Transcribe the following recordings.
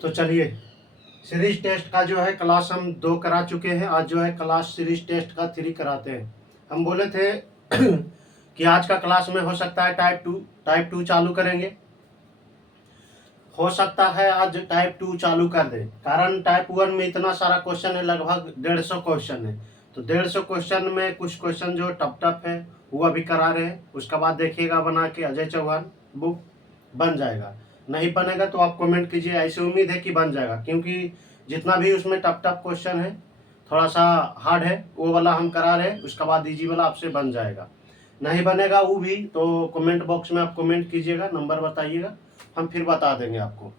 तो चलिए, series test का जो है क्लास हम 2 करा चुके हैं। आज जो है क्लास सीरीज टेस्ट का 3 कराते हैं। हम बोले थे कि आज का क्लास में हो सकता है टाइप टू चालू करेंगे। हो सकता है आज टाइप 2 चालू कर दे, कारण टाइप 1 में इतना सारा क्वेश्चन है, लगभग 150 क्वेश्चन है। तो 150 क्वेश्चन में कुछ क्वेश्चन जो टफ है वो अभी करा रहे हैं। उसके बाद देखिएगा बना के अजय चौहान बुक बन जाएगा। नहीं बनेगा तो आप कमेंट कीजिए। ऐसी उम्मीद है कि बन जाएगा, क्योंकि जितना भी उसमें टफ क्वेश्चन है, थोड़ा सा हार्ड है, वो वाला हम करा रहे हैं। उसके बाद इजी वाला आपसे बन जाएगा। नहीं बनेगा वो भी तो कमेंट बॉक्स में आप कमेंट कीजिएगा, नंबर बताइएगा, हम फिर बता देंगे आपको।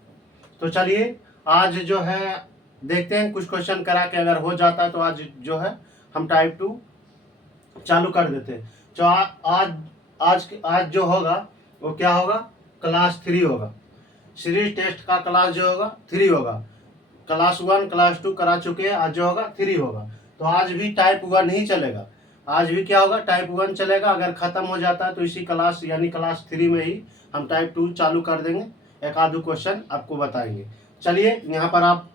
तो चलिए, आज जो है देखते हैं, कुछ क्वेश्चन करा के अगर हो जाता है तो आज जो है हम टाइप 2 चालू कर देते हैं। तो आज जो होगा वो क्या होगा, क्लास 3 होगा। सीरीज टेस्ट का क्लास जो होगा 3 होगा। क्लास 1 क्लास 2 करा चुके हैं, आज जो होगा 3 होगा। तो आज भी टाइप 1 ही चलेगा। आज भी क्या होगा, टाइप 1 चलेगा। अगर खत्म हो जाता है तो इसी क्लास यानी क्लास 3 में ही हम टाइप 2 चालू कर देंगे। एक आध क्वेश्चन आपको बताएंगे। चलिए, यहाँ पर आप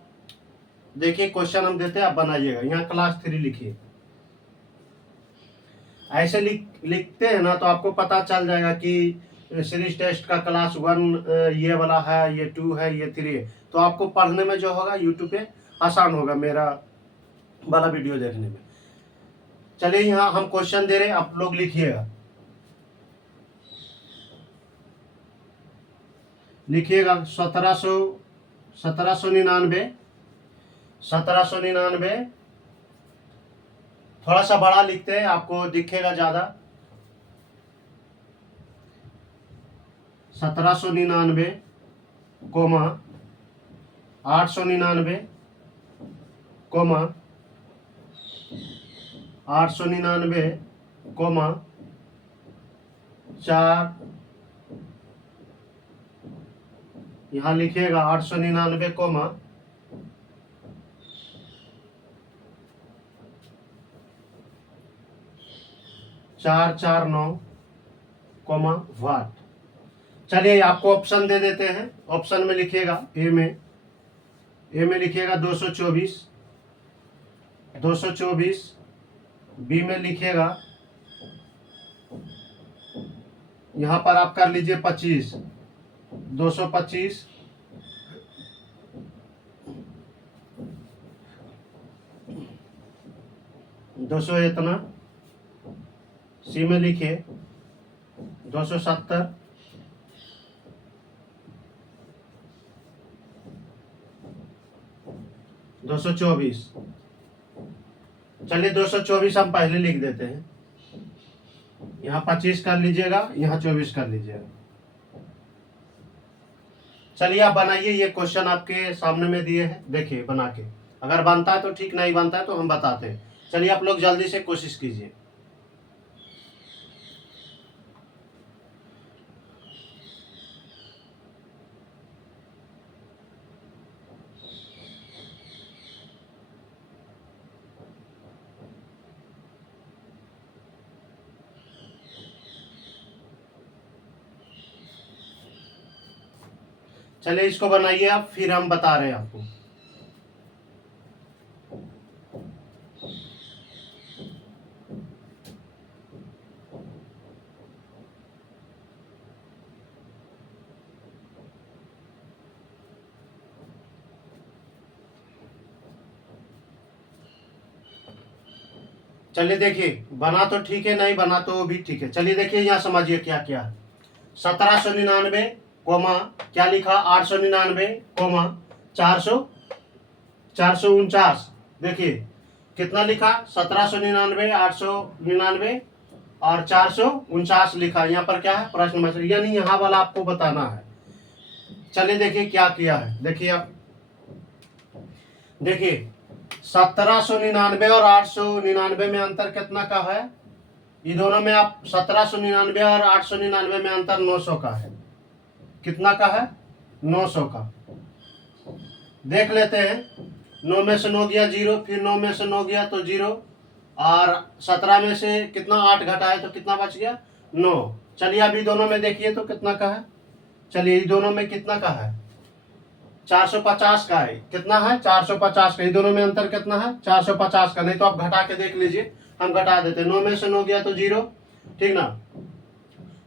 देखिए, क्वेश्चन हम देते हैं, आप बनाइएगा। यहाँ क्लास 3 लिखिए। ऐसे लिखते हैं ना तो आपको पता चल जाएगा कि सीरीज टेस्ट का क्लास 1 ये वाला है, ये 2 है, ये 3 है। तो आपको पढ़ने में जो होगा यूट्यूब पे आसान होगा, मेरा वाला वीडियो देखने में। चलिए, यहाँ हम क्वेश्चन दे रहे हैं, आप लोग लिखिएगा। लिखिएगा 1799। थोड़ा सा बड़ा लिखते हैं, आपको दिखेगा ज्यादा। 1799, 899, 899, 4, यहाँ लिखिएगा 899, 449, वाट। चलिए, आपको ऑप्शन दे देते हैं। ऑप्शन में लिखिएगा ए में लिखिएगा 224, बी में लिखिएगा, यहाँ पर आप कर लीजिए 25, 225, 200 इतना। सी में लिखिए 270, 224। चलिए, 224 हम पहले लिख देते हैं। यहाँ 25 कर लीजिएगा, यहाँ 24 कर लीजिएगा। चलिए, आप बनाइए। ये क्वेश्चन आपके सामने में दिए हैं, देखिए बना के। अगर बनता है तो ठीक, नहीं बनता है तो हम बताते हैं। चलिए, आप लोग जल्दी से कोशिश कीजिए। चलिए, इसको बनाइए आप, फिर हम बता रहे हैं आपको। चलिए, देखिए, बना तो ठीक है, नहीं बना तो भी ठीक है। चलिए देखिए, यहाँ समझिए क्या क्या है। 1799, क्या लिखा, 899, 449। देखिए कितना लिखा, 1799, 899 और 449 लिखा। यहाँ पर क्या है, प्रश्न, यानी यहाँ वाला आपको बताना है। चलिए देखिए क्या किया है। देखिए आप, देखिए 1799 और 899 में अंतर कितना का है। ये दोनों में आप 1799 और 899 में अंतर 900 का है। कितना का है, 900 का। देख लेते हैं। 9 में से 9 गया 0, फिर 9 में से 9 गया तो 0, और 17 में से कितना 8 घटा है तो कितना बच गया, 9। चलिए अभी दोनों में देखिए तो कितना का है। चलिए दोनों में कितना का है, 450 का है, कितना है 450 का, ये दोनों में अंतर कितना है 450 का। नहीं तो आप घटा के देख लीजिए, हम घटा देते, 9 में से 9 गया तो 0, ठीक ना।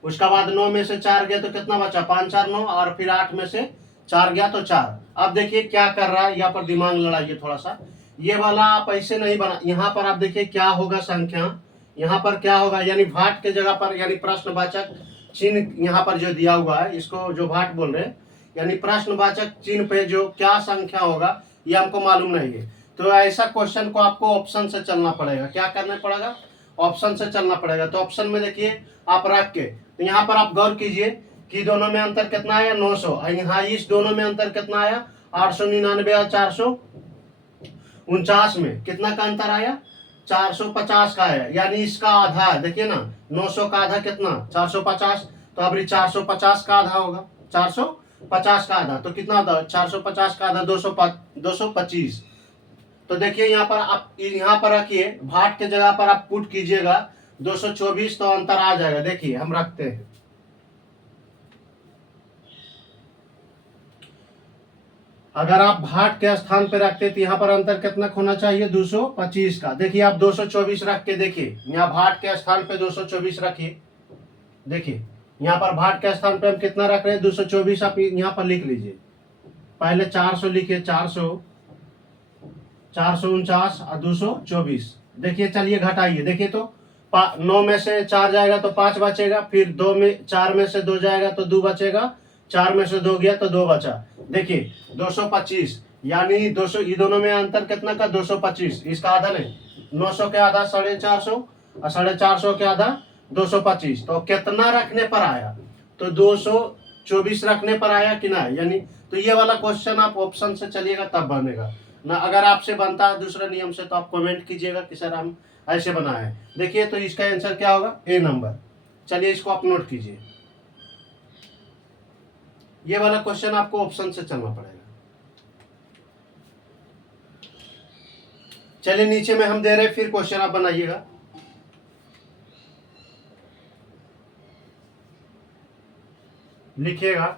उसका बाद 9 में से 4 गया तो कितना बचा, 5 4 9, और फिर 8 में से 4 गया तो 4। अब देखिए क्या कर रहा है, यहाँ पर दिमाग लड़ाइए थोड़ा सा। ये वाला आप ऐसे नहीं बना, यहाँ पर आप देखिए क्या होगा संख्या, यहाँ पर क्या होगा, यानी भाट के जगह पर, यानी प्रश्नवाचक चिन्ह यहाँ पर जो दिया हुआ है, इसको जो भाट बोल रहे हैं, यानी प्रश्नवाचक चिन्ह पे जो क्या संख्या होगा ये हमको मालूम नहीं है। तो ऐसा क्वेश्चन को आपको ऑप्शन से चलना पड़ेगा, क्या करना पड़ेगा, ऑप्शन से चलना पड़ेगा। तो ऑप्शन में देखिए आप रख के, तो यहाँ पर आप गौर कीजिए कि दोनों में अंतर कितना आया 900, और यहाँ इस दोनों में अंतर कितना आया 899 और 449 में कितना का अंतर आया 450 का है, यानी इसका आधा है। देखिए ना 900 का आधा कितना 450, तो अब 450 का आधा होगा, 450 का आधा तो कितना होता है 450 का आधा 225। तो देखिए यहाँ पर आप यहाँ पर रखिए, भाट के जगह पर आप पुट कीजिएगा 224, तो अंतर आ जाएगा। देखिए हम रखते हैं, अगर आप भाट के स्थान पर रखते तो यहाँ पर अंतर कितना होना चाहिए 225 का। देखिए आप 224 रख के देखिए, यहाँ भाट के स्थान पे 224 रखिए। देखिए यहाँ पर भाट के स्थान पे हम कितना रख रहे हैं 224, आप यहाँ पर लिख लीजिए। पहले 400 लिखिए, 449 और 224। देखिए चलिए घटाइए, देखिए तो 9 में से 4 जाएगा तो 5 बचेगा, फिर 2 में 4 में से 2 जाएगा तो 2 बचेगा, 4 में से 2 गया तो 2 बचा। देखिए 225, यानी 200, ये दोनों में अंतर कितना का 225, इसका आधा नहीं, 900 के आधा 450 और 450 के आधा 225, तो कितना रखने पर आया, तो 224 रखने पर आया कि ना, यानी तो ये वाला क्वेश्चन आप ऑप्शन से चलिएगा तब बनेगा ना। अगर आपसे बनता है दूसरे नियम से तो आप कमेंट कीजिएगा कि सर हम ऐसे बनाए। देखिए तो इसका आंसर क्या होगा, ए नंबर। चलिए इसको आप नोट कीजिए, ये वाला क्वेश्चन आपको ऑप्शन से चलना पड़ेगा। चलिए नीचे में हम दे रहे, फिर क्वेश्चन आप बनाइएगा। लिखिएगा,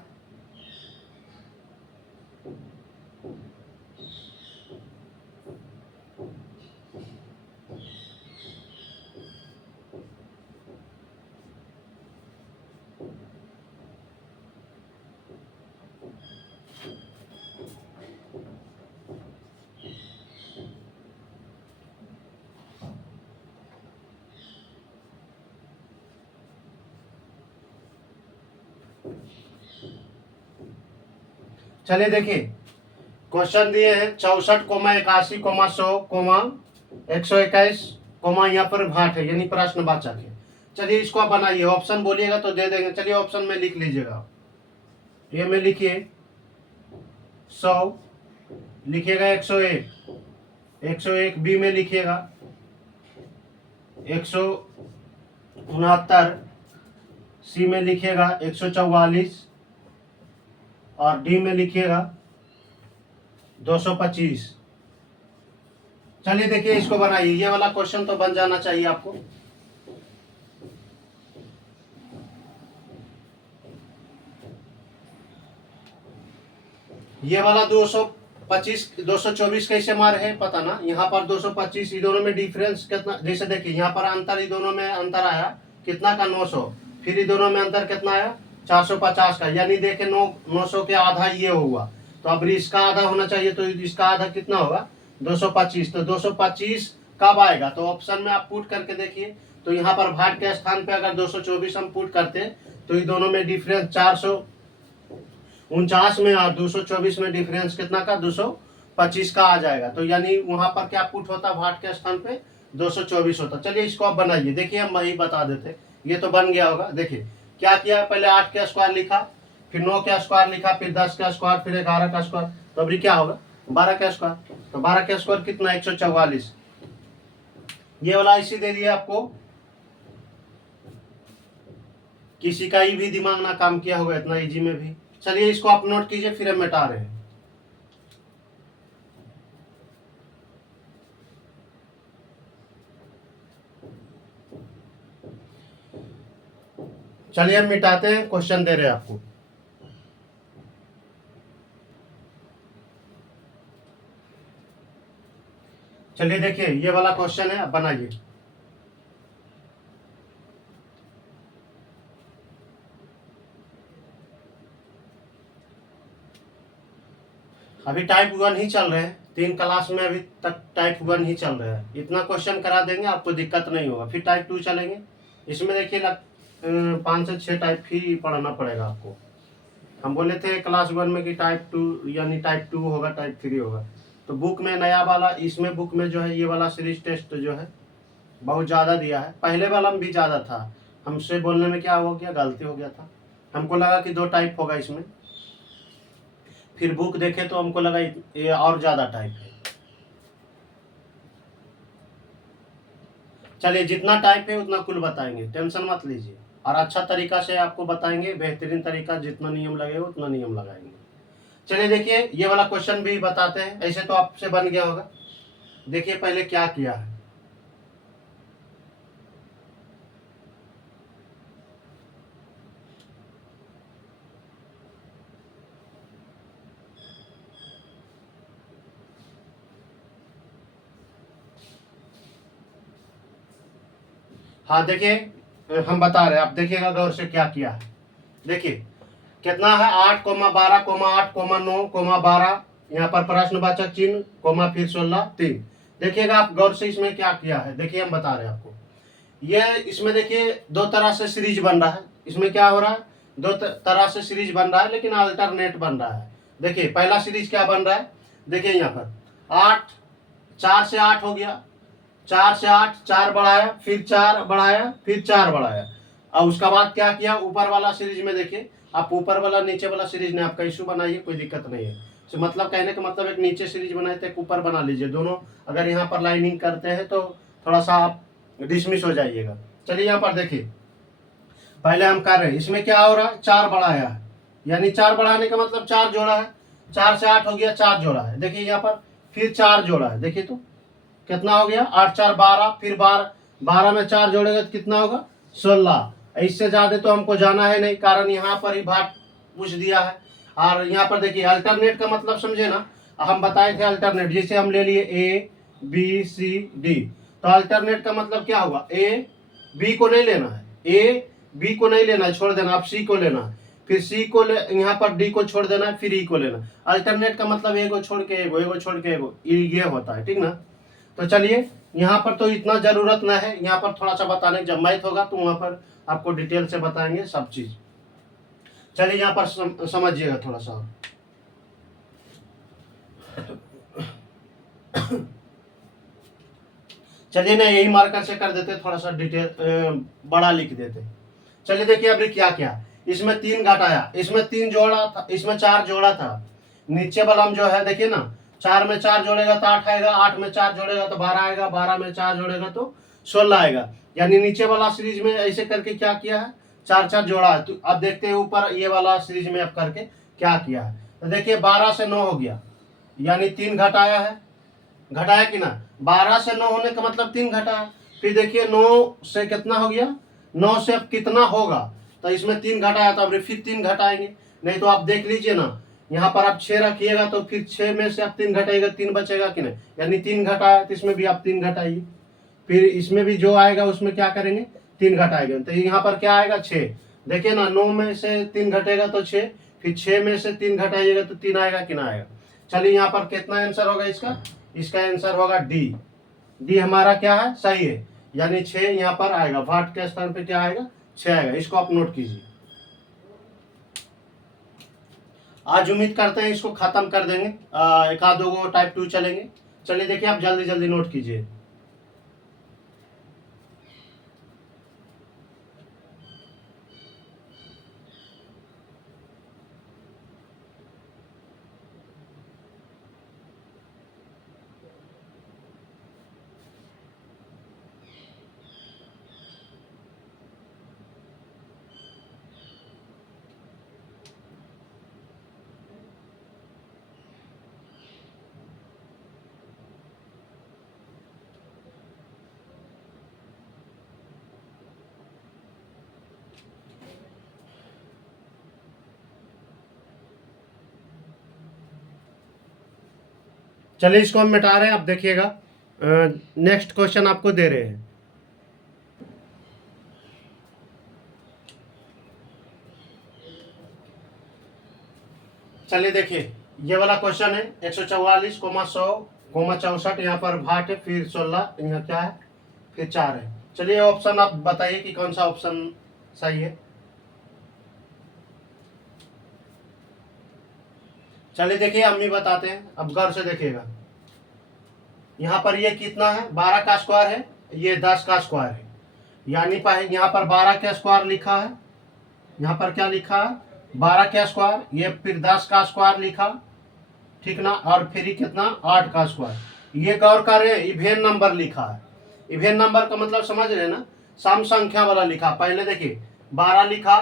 चलिए देखिए क्वेश्चन दिए हैं 64,81,100,121, यहाँ पर भाट है यानी प्रश्नवाचक है। चलिए इसको आप बनाइए, ऑप्शन बोलिएगा तो दे देंगे। चलिए ऑप्शन में लिख लीजिएगा, ए में लिखिए 100, लिखिएगा 101, 101, बी में लिखिएगा 169, सी में लिखिएगा 144, और डी में लिखिएगा 225। चलिए देखिए इसको बनाइए, ये वाला क्वेश्चन तो बन जाना चाहिए आपको। ये वाला 224 कैसे मारे है पता ना, यहाँ पर 225, ये दोनों में डिफरेंस कितना, जैसे देखिए यहाँ पर अंतर, ये दोनों में अंतर आया कितना का 900, फिर ये दोनों में अंतर कितना आया 450 का, यानी देखे 900 के आधा ये हुआ, तो अब इसका आधा होना चाहिए, तो इसका आधा कितना होगा 225। तो 225 कब आएगा, तो ऑप्शन में आप पुट करके देखिए। तो यहाँ पर भाट के स्थान पे अगर 224 हम पुट करते तो ये दोनों में डिफरेंस 449 में और 224 में डिफरेंस कितना का 225 का आ जाएगा। तो यानी वहां पर क्या पुट होता, भाट के स्थान पे 224 होता। चलिए इसको आप बनाइए, देखिए हम वही बता देते, ये तो बन गया होगा। देखिए क्या किया, पहले 8 का स्क्वायर लिखा, फिर 9 का स्क्वायर लिखा, फिर 10 का स्क्वायर, फिर 11 का स्क्वायर, तो अभी क्या होगा 12 का स्क्वायर। तो 12 का स्क्वायर कितना 144, ये वाला इसी दे दिया आपको, किसी का ही भी दिमाग ना काम किया होगा इतना इजी में भी। चलिए इसको आप नोट कीजिए, फिर हम मिटा रहे हैं। चलिए हम मिटाते हैं, क्वेश्चन दे रहे हैं आपको। चलिए देखिए ये वाला क्वेश्चन है, अब बनाइए। अभी टाइप 1 ही चल रहे हैं, 3 क्लास में अभी तक टाइप 1 ही चल रहा है। इतना क्वेश्चन करा देंगे आपको दिक्कत नहीं होगा, फिर टाइप 2 चलेंगे। इसमें देखिए 5 से 6 टाइप ही पढ़ना पड़ेगा आपको। हम बोले थे क्लास 1 में कि टाइप 2 यानी टाइप 2 होगा, टाइप 3 होगा। तो बुक में नया वाला, इसमें बुक में जो है ये वाला सीरीज टेस्ट जो है बहुत ज़्यादा दिया है। पहले वाला में भी ज़्यादा था, हमसे बोलने में क्या हो गया, गलती हो गया था। हमको लगा कि 2 टाइप होगा इसमें, फिर बुक देखे तो हमको लगा ये और ज़्यादा टाइप है। चलिए जितना टाइप है उतना कुल बताएंगे, टेंशन मत लीजिए, और अच्छा तरीका से आपको बताएंगे, बेहतरीन तरीका, जितना नियम लगेगा उतना नियम लगाएंगे। चलिए देखिए ये वाला क्वेश्चन भी बताते हैं, ऐसे तो आपसे बन गया होगा। देखिए पहले क्या किया है। हाँ देखिए हम बता रहे हैं, आप देखिएगा गौर से क्या किया है। देखिए कितना है, 8 12 8 9 12, यहाँ पर प्रश्नवाचक चिन्ह कोमा फिर 16 3। देखिएगा आप गौर से इसमें क्या किया है। देखिए हम बता रहे हैं आपको, ये इसमें देखिए 2 तरह से सीरीज बन रहा है। इसमें क्या हो रहा है, 2 तरह से सीरीज बन रहा है, लेकिन अल्टरनेट बन रहा है। देखिए पहला सीरीज क्या बन रहा है, देखिए यहाँ पर 8 4 से 8 हो गया, 4 से 8, 4 बढ़ाया, फिर 4 बढ़ाया, फिर 4 बढ़ाया। और उसका बाद क्या किया, ऊपर वाला सीरीज में देखिए, आप ऊपर वाला नीचे वाला सीरीज ने आपका इशू बनाइए, कोई दिक्कत नहीं है। तो मतलब कहने का मतलब एक नीचे सीरीज बनाए थे, एक ऊपर बना लीजिए, दोनों अगर यहाँ पर लाइनिंग करते हैं तो थोड़ा सा आप डिसमिस हो जाइएगा। चलिए यहाँ पर देखिए पहले हम कर रहे हैं, इसमें क्या हो रहा है, 4 बढ़ाया है, यानी 4 बढ़ाने का मतलब 4 जोड़ा है। 4 से 8 हो गया, 4 जोड़ा है। देखिए यहाँ पर फिर 4 जोड़ा है, देखिए तो कितना हो गया, 8 4 12, फिर 12, 12 में 4 जोड़ेगा तो कितना होगा, 16। इससे ज्यादा तो हमको जाना है नहीं, कारण यहाँ पर ही भाग पूछ दिया है। और यहाँ पर देखिए अल्टरनेट का मतलब समझे ना, हम बताए थे अल्टरनेट, जिसे हम ले लिए ए बी सी डी। तो अल्टरनेट का मतलब क्या होगा, ए बी को नहीं लेना है, ए बी को नहीं लेना है, छोड़ देना, आप सी को लेना है, फिर सी को यहाँ पर डी को छोड़ देना है, फिर ई को लेना। अल्टरनेट का मतलब एगो छोड़ के एगो, एगो छोड़ के एगो, ये होता है, ठीक ना। तो चलिए यहाँ पर तो इतना जरूरत ना है, यहाँ पर थोड़ा सा बताने, जब मैथ होगा तो वहां पर आपको डिटेल से बताएंगे सब चीज। चलिए यहाँ पर समझिएगा थोड़ा सा। चलिए ना यही मार्कर से कर देते, थोड़ा सा डिटेल बड़ा लिख देते। चलिए देखिए अभी क्या क्या, इसमें 3 घटाया, इसमें 3 जोड़ा था, इसमें 4 जोड़ा था। नीचे वाला हम जो है देखिए ना, 4 में 4 जोड़ेगा तो 8 आएगा, 8 में 4 जोड़ेगा तो 12 आएगा, 12 में 4 जोड़ेगा तो 16 आएगा। यानी नीचे वाला सीरीज में ऐसे करके क्या किया है, 4 4 जोड़ा है। तो अब देखते हैं ऊपर ये वाला सीरीज में अब करके क्या किया है। तो देखिए 12 से 9 हो गया, यानी 3 घटाया है, घटाया कि ना। 12 से 9 होने का मतलब 3 घटाया। फिर देखिए 9 से कितना हो गया, 9 से अब कितना होगा, तो इसमें 3 घटाया, तो अब फिर 3 घटाएंगे। नहीं तो आप देख लीजिए ना, यहाँ पर आप 6 रखिएगा तो फिर 6 में से आप 3 घटाएगा, 3 बचेगा कि नहीं, यानी 3 घटाया, तो इसमें भी आप 3 घटाइए। फिर इसमें भी जो आएगा उसमें क्या करेंगे, 3 घटाएंगे, तो यहाँ पर क्या आएगा, 6। देखिए ना 9 में से 3 घटेगा तो 6, फिर 6 में से 3 घटाइएगा तो 3 आएगा कि ना आएगा। चलिए यहाँ पर कितना आंसर होगा इसका, इसका आंसर होगा डी। डी हमारा क्या है, सही है, यानी 6 यहाँ पर आएगा, वाट के स्थान पे क्या आएगा, 6 आएगा। इसको आप नोट कीजिए। आज उम्मीद करते हैं इसको खत्म कर देंगे, एक आध दो टाइप 2 चलेंगे। चलिए देखिए आप जल्दी जल्दी नोट कीजिए। चलिए इसको हम मिटा रहे हैं, अब देखिएगा नेक्स्ट क्वेश्चन आपको दे रहे हैं। चलिए देखिए, ये वाला क्वेश्चन है 144,100,64, यहाँ पर भाट है, फिर 16, यहाँ क्या है, फिर 4 है। चलिए ऑप्शन आप बताइए कि कौन सा ऑप्शन सही है। चलिए देखिए, हम भी बताते हैं, अब गौर से देखिएगा। यहाँ पर ये कितना है, 12 का स्क्वायर है, ये 10 का स्क्वायर है, यानी यहाँ पर 12 का स्क्वायर लिखा है, यहाँ पर क्या लिखा है, 12 का स्क्वायर, ये फिर 10 का स्क्वायर लिखा, ठीक ना, और फिर ये कितना, 8 का स्क्वायर। ये गौर करें, इवेन नंबर लिखा है। इवेन नंबर का मतलब समझ रहे ना, सम संख्या वाला लिखा। पहले देखिए 12 लिखा,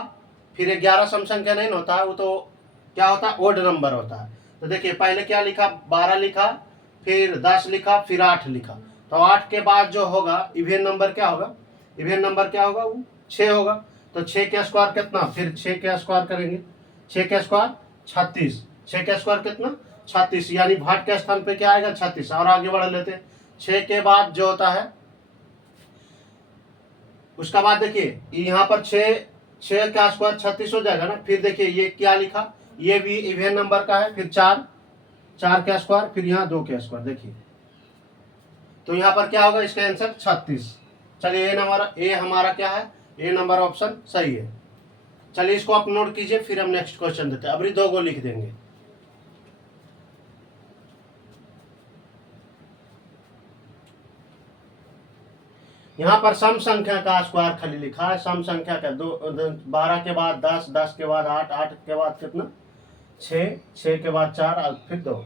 फिर 11 सम संख्या नहीं होता है, वो तो क्या होता है, ओड नंबर होता है। तो देखिए पहले क्या लिखा, 12 लिखा, फिर 10 लिखा, फिर 8 लिखा। तो 8 के बाद जो होगा इवेन नंबर क्या होगा, इवेन नंबर क्या होगा, वो 6 होगा। तो 6 के स्क्वायर कितना, फिर 6 के स्क्वायर करेंगे, 6 के स्क्वायर 36, 6 के स्क्वायर कितना 36, यानी भाट के स्थान पे क्या आएगा 36। और आगे बढ़ लेते हैं, 6 के बाद जो होता है, उसका बाद देखिए यहाँ पर 6 का स्क्वायर 36 हो जाएगा ना। फिर देखिए ये क्या लिखा, ये भी इवेन नंबर का है, फिर 4 का स्क्वायर, फिर यहाँ 2 का स्क्वायर। देखिए तो यहाँ पर क्या होगा, इसका आंसर 36। चलिए ए हमारा क्या है, ए नंबर ऑप्शन सही है। चलिए इसको आप नोट कीजिए, फिर हम नेक्स्ट क्वेश्चन देते हैं। अभी 2 को लिख देंगे। यहाँ पर सम संख्या का स्क्वायर खाली लिखा है, सम संख्या का 12 के बाद 10, 10 के बाद 8, 8 के बाद कितना 6, 6 के बाद 4 और फिर 2।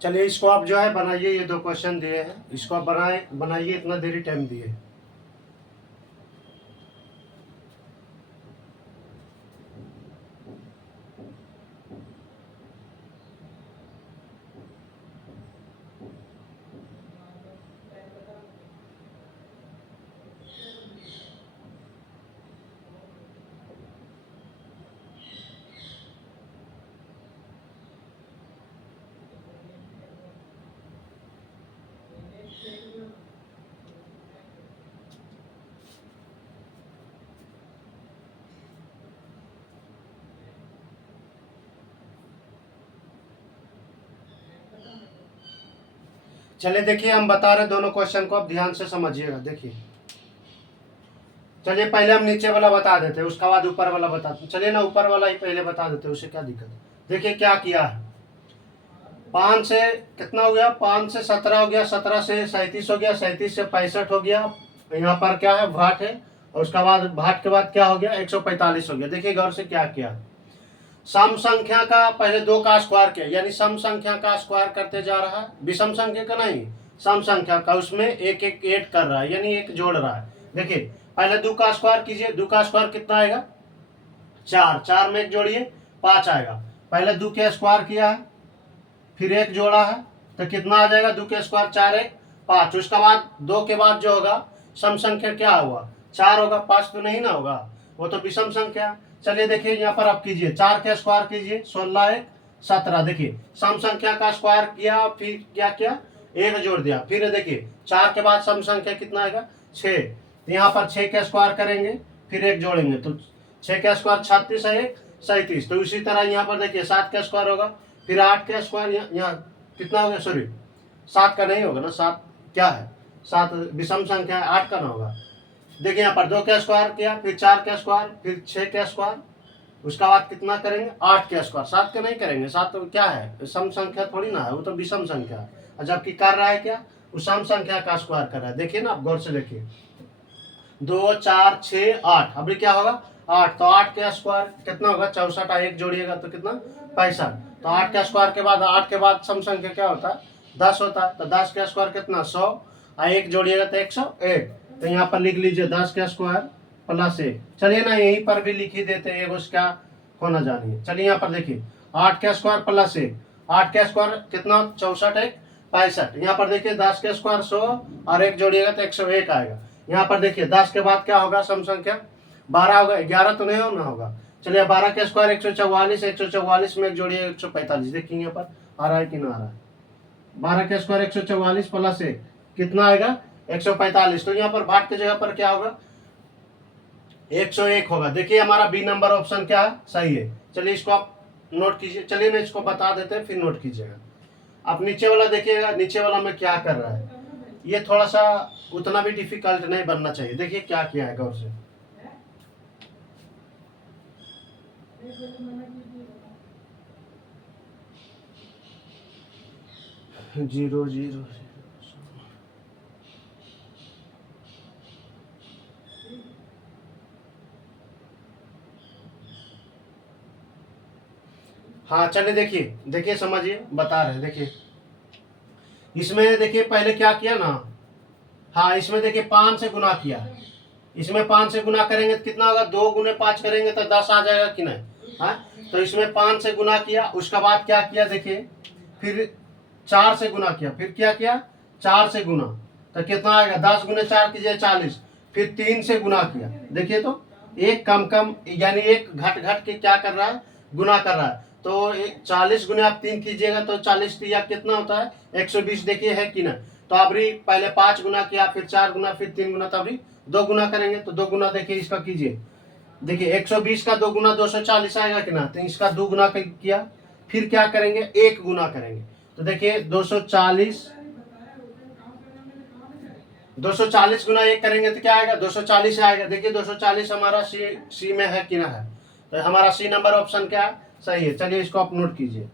चलिए इसको आप जो है बनाइए, ये 2 क्वेश्चन दिए हैं, इसको आप बनाइए, इतना देरी टाइम दिए। चलिए देखिए, हम बता रहे दोनों क्वेश्चन को, आप ध्यान से समझिएगा। देखिए चलिए पहले हम नीचे वाला बता देते हैं, उसका बाद ऊपर वाला बताते। चलिए ना ऊपर वाला ही पहले बता देते, उसे क्या दिक्कत है। देखिए क्या किया है, 5 से कितना हो गया, 5 से 17 हो गया, 17 से 37 हो गया, 37 से 65 हो गया। यहाँ पर क्या है, भाट है, और उसका बाद भाट के बाद क्या हो गया, 145 हो गया। देखिए गौर से क्या किया, सम संख्या का पहले 2 का स्क्वायर किया, यानी सम संख्या का स्क्वायर करते जा रहा है, विषम संख्या का नहीं, सम संख्या का, उसमें एक एक ऐड कर रहा है, यानी एक जोड़ रहा है। देखिए पहले 2 का स्क्वायर कीजिए, 2 का स्क्वायर कितना आएगा 4, 4 में एक जोड़िए 5 आएगा। पहले 2 के स्क्वायर किया है, फिर एक जोड़ा है, तो कितना आ जाएगा, 2 के स्क्वायर 4 1 5, उसका बाद 2 के बाद जो होगा सम संख्या क्या हुआ 4 होगा, 5 तो नहीं ना होगा, वो तो विषम संख्या। चलिए देखिए यहाँ पर आप कीजिए 4 का स्क्वायर कीजिए, 16 1 17। देखिए सम संख्या का स्क्वायर किया, फिर क्या किया 1 जोड़ दिया, फिर देखिए 4 के बाद सम संख्या कितना आएगा 6, तो यहाँ पर 6 का स्क्वायर करेंगे फिर 1 जोड़ेंगे तो 6 का स्क्वायर 36 है 1 37। तो इसी तरह यहाँ पर देखिए 7 का स्क्वायर होगा, फिर 8 का स्क्वायर यहाँ कितना हो गया, सॉरी 7 का नहीं होगा ना, 7 क्या है 7 विषम संख्या है, 8 का ना होगा। देखिए यहाँ पर 2 का स्क्वायर किया, फिर 4 का स्क्वायर, फिर 6 का स्क्वायर, उसका बाद कितना करेंगे 8 का स्क्वायर। 7 का नहीं करेंगे, 7 तो क्या है सम संख्या थोड़ी ना है, वो तो विषम संख्या है। जबकि कर रहा है क्या, वो सम संख्या का स्क्वायर कर रहा है। देखिए ना आप गौर से देखिए 2 4 6 8, अभी क्या होगा 8, तो 8 का स्क्वायर कितना होगा 64, 1 जोड़िएगा तो कितना 65। तो 8 का स्क्वायर के बाद 8 के बाद सम संख्या क्या होता है 10 होता है, तो 10 का स्क्वायर कितना 100, 1 जोड़िएगा तो 101। तो यहाँ पर लिख लीजिए 10 का स्क्वायर प्लस 1। चलिए ना यहीं पर भी लिख ही देते हैं, उसका होना जानिए। चलिए यहाँ पर देखिए 8 का स्क्वायर प्लस 1, 8 का स्क्वायर कितना 64 1 65। यहाँ पर देखिए 10 का स्क्वायर 100 और 1 जोड़िएगा तो 101 आएगा। यहाँ पर देखिए 10 के बाद क्या होगा सम संख्या 12 होगा, 11 तो नहीं होना होगा। चलिए 12 का स्क्वायर 144, 144 में 1 जोड़िए 145। देखिए यहाँ पर आ रहा है कि ना आ रहा है, 12 का स्क्वायर 144 प्लस 1 कितना आएगा 145। तो यहाँ पर भाट की जगह पर क्या होगा 101 होगा। देखिए हमारा बी नंबर ऑप्शन क्या है सही है। चलिए इसको आप नोट कीजिए। चलिए मैं इसको बता देते हैं फिर नोट कीजिएगा। आप नीचे वाला देखिएगा, नीचे वाला में क्या कर रहा है, ये थोड़ा सा उतना भी डिफिकल्ट नहीं बनना चाहिए। देखिए क्या किया है गौर से, जीरो जीरो। हाँ चलिए देखिए, देखिए समझिए बता रहे हैं। देखिए इसमें देखिए पहले क्या किया ना, हाँ इसमें देखिए 5 से गुना किया, इसमें 5 से गुना करेंगे तो कितना होगा 2 गुने 5 करेंगे तो 10 आ जाएगा कि नहीं। हाँ तो इसमें 5 से गुना किया, उसका बाद क्या किया देखिए फिर 4 से गुना किया, फिर क्या किया 4 से गुना, तो कितना आएगा 10 गुने 4 कीजिए 40, फिर 3 से गुना किया। देखिए तो एक कम कम यानी एक घट घट के क्या कर रहा है गुना कर रहा है। तो 40 गुने आप 3 कीजिएगा तो 40 या कितना होता है 120। देखिए है कि ना, तो अभी पहले 5 गुना किया, फिर 4 गुना, फिर 3 गुना, तो अभी 2 गुना करेंगे। तो 2 गुना देखिए इसका कीजिए, देखिए 120 का 2 गुना 240 आएगा कि ना, तो इसका 2 गुना किया, फिर क्या करेंगे 1 गुना करेंगे। तो देखिए 240 गुना 1 करेंगे तो क्या आएगा 240 आएगा। देखिए 240 हमारा सी में है कि ना है, तो हमारा सी नंबर ऑप्शन क्या है सही है। चलिए इसको आप नोट कीजिए।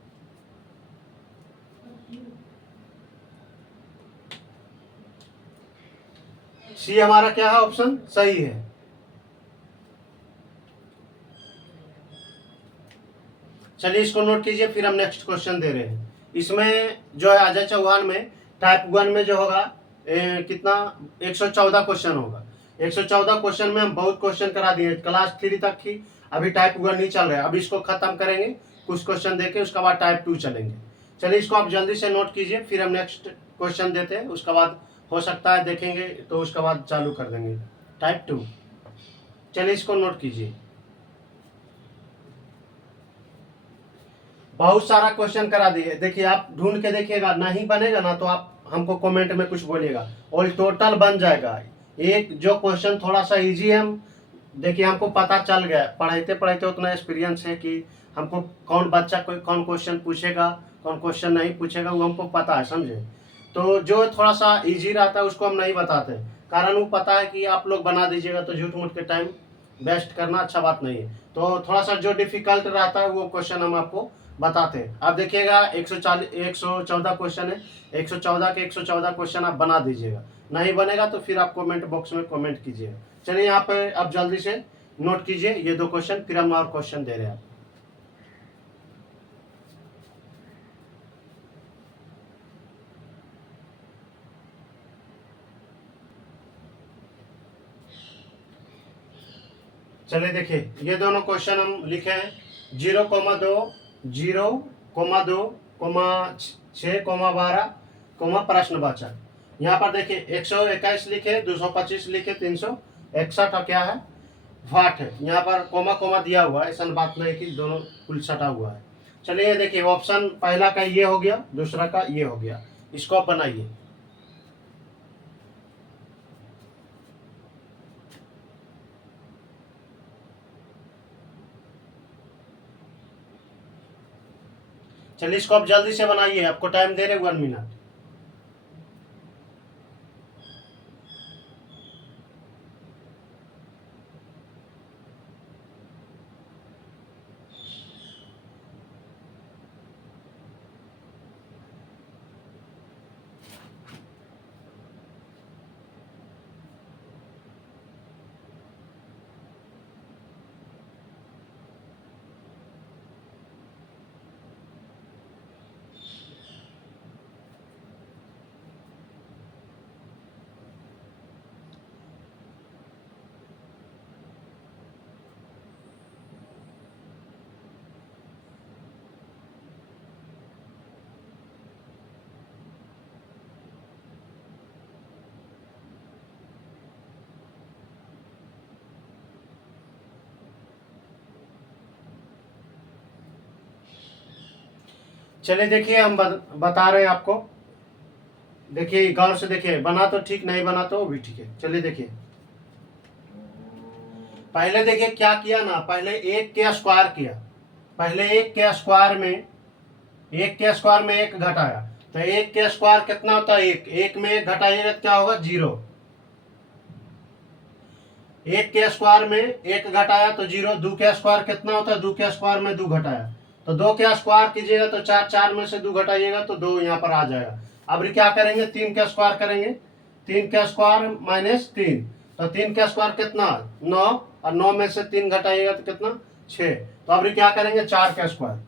सी हमारा क्या है ऑप्शन सही है। चलिए इसको नोट कीजिए, फिर हम नेक्स्ट क्वेश्चन दे रहे हैं। इसमें जो है अजय चौहान में टाइप 1 में जो होगा कितना 114 क्वेश्चन होगा। 114 क्वेश्चन में हम बहुत क्वेश्चन करा दिए, क्लास 3 तक ही, अभी टाइप 1 नहीं चल रहा है। अभी इसको खत्म करेंगे कुछ क्वेश्चन देके, उसके बाद टाइप 2 चलेंगे। चलिए इसको आप जल्दी से नोट कीजिए, फिर हम नेक्स्ट क्वेश्चन देते हैं, उसके बाद हो सकता है देखेंगे तो उसके बाद चालू कर देंगे टाइप 2। चलिए इसको नोट कीजिए। बहुत सारा क्वेश्चन करा दिए, देखिए आप ढूंढ के देखिएगा, नहीं बनेगा ना तो आप हमको कमेंट में कुछ बोलिएगा, और टोटल बन जाएगा। एक जो क्वेश्चन थोड़ा सा इजी है, हम देखिए हमको पता चल गया पढ़ाते पढ़ाते, उतना एक्सपीरियंस है कि हमको कौन बच्चा कौन क्वेश्चन पूछेगा कौन क्वेश्चन नहीं पूछेगा, वो हमको पता है, समझे। तो जो थोड़ा सा इजी रहता है उसको हम नहीं बताते, कारण वो पता है कि आप लोग बना दीजिएगा तो झूठ मूठ के टाइम वेस्ट करना अच्छा बात नहीं है। तो थोड़ा सा जो डिफिकल्ट रहता है वो क्वेश्चन हम आपको बताते हैं। आप देखिएगा 114 क्वेश्चन है, 114 के 114 क्वेश्चन आप बना दीजिएगा। नहीं बनेगा तो फिर आप कमेंट बॉक्स में कमेंट कीजिएगा। चलिए यहाँ पे आप जल्दी से नोट कीजिए ये 2 क्वेश्चन, फिर हम और क्वेश्चन दे रहे हैं। चलिए देखिए ये दोनों क्वेश्चन हम लिखे हैं 0,2 0,2 6,12 प्रश्नवाचक। यहाँ पर देखिए 121 लिखे, 225 लिखे, 361 और क्या है 60 है। यहाँ पर कोमा कोमा दिया हुआ है, ऐसा बात नहीं कि दोनों कुल सटा हुआ है। चलिए देखिए ऑप्शन पहला का ये हो गया, दूसरा का ये हो गया, इसको आप बनाइए। चलिए इसको आप जल्दी से बनाइए, आपको टाइम दे रहे 1 मिनट। चलिए देखिए हम बता रहे हैं आपको, देखिए गौर से देखिए, बना तो ठीक, नहीं बना तो भी ठीक है। चलिए देखिए पहले देखिए क्या किया ना, पहले एक के स्क्वायर किया, पहले एक के स्क्वायर में, एक के स्क्वायर में एक घटाया, तो एक के स्क्वायर कितना होता है, एक में एक घटाइएगा तो क्या होगा 0। एक के स्क्वायर में एक घटाया तो 0, दो के स्क्वायर कितना होता है, दो के स्क्वायर में 2 घटाया तो 2 के स्क्वायर कीजिएगा तो 4, 4 में से 2 घटाइएगा तो 2 यहाँ पर आ जाएगा। अब क्या करेंगे, 3 के स्क्वायर करेंगे, 3 के स्क्वायर माइनस 3, तो 3 के स्क्वायर कितना 9, और 9 में से 3 घटाइएगा तो कितना 6। तो अब क्या करेंगे 4 के स्क्वायर,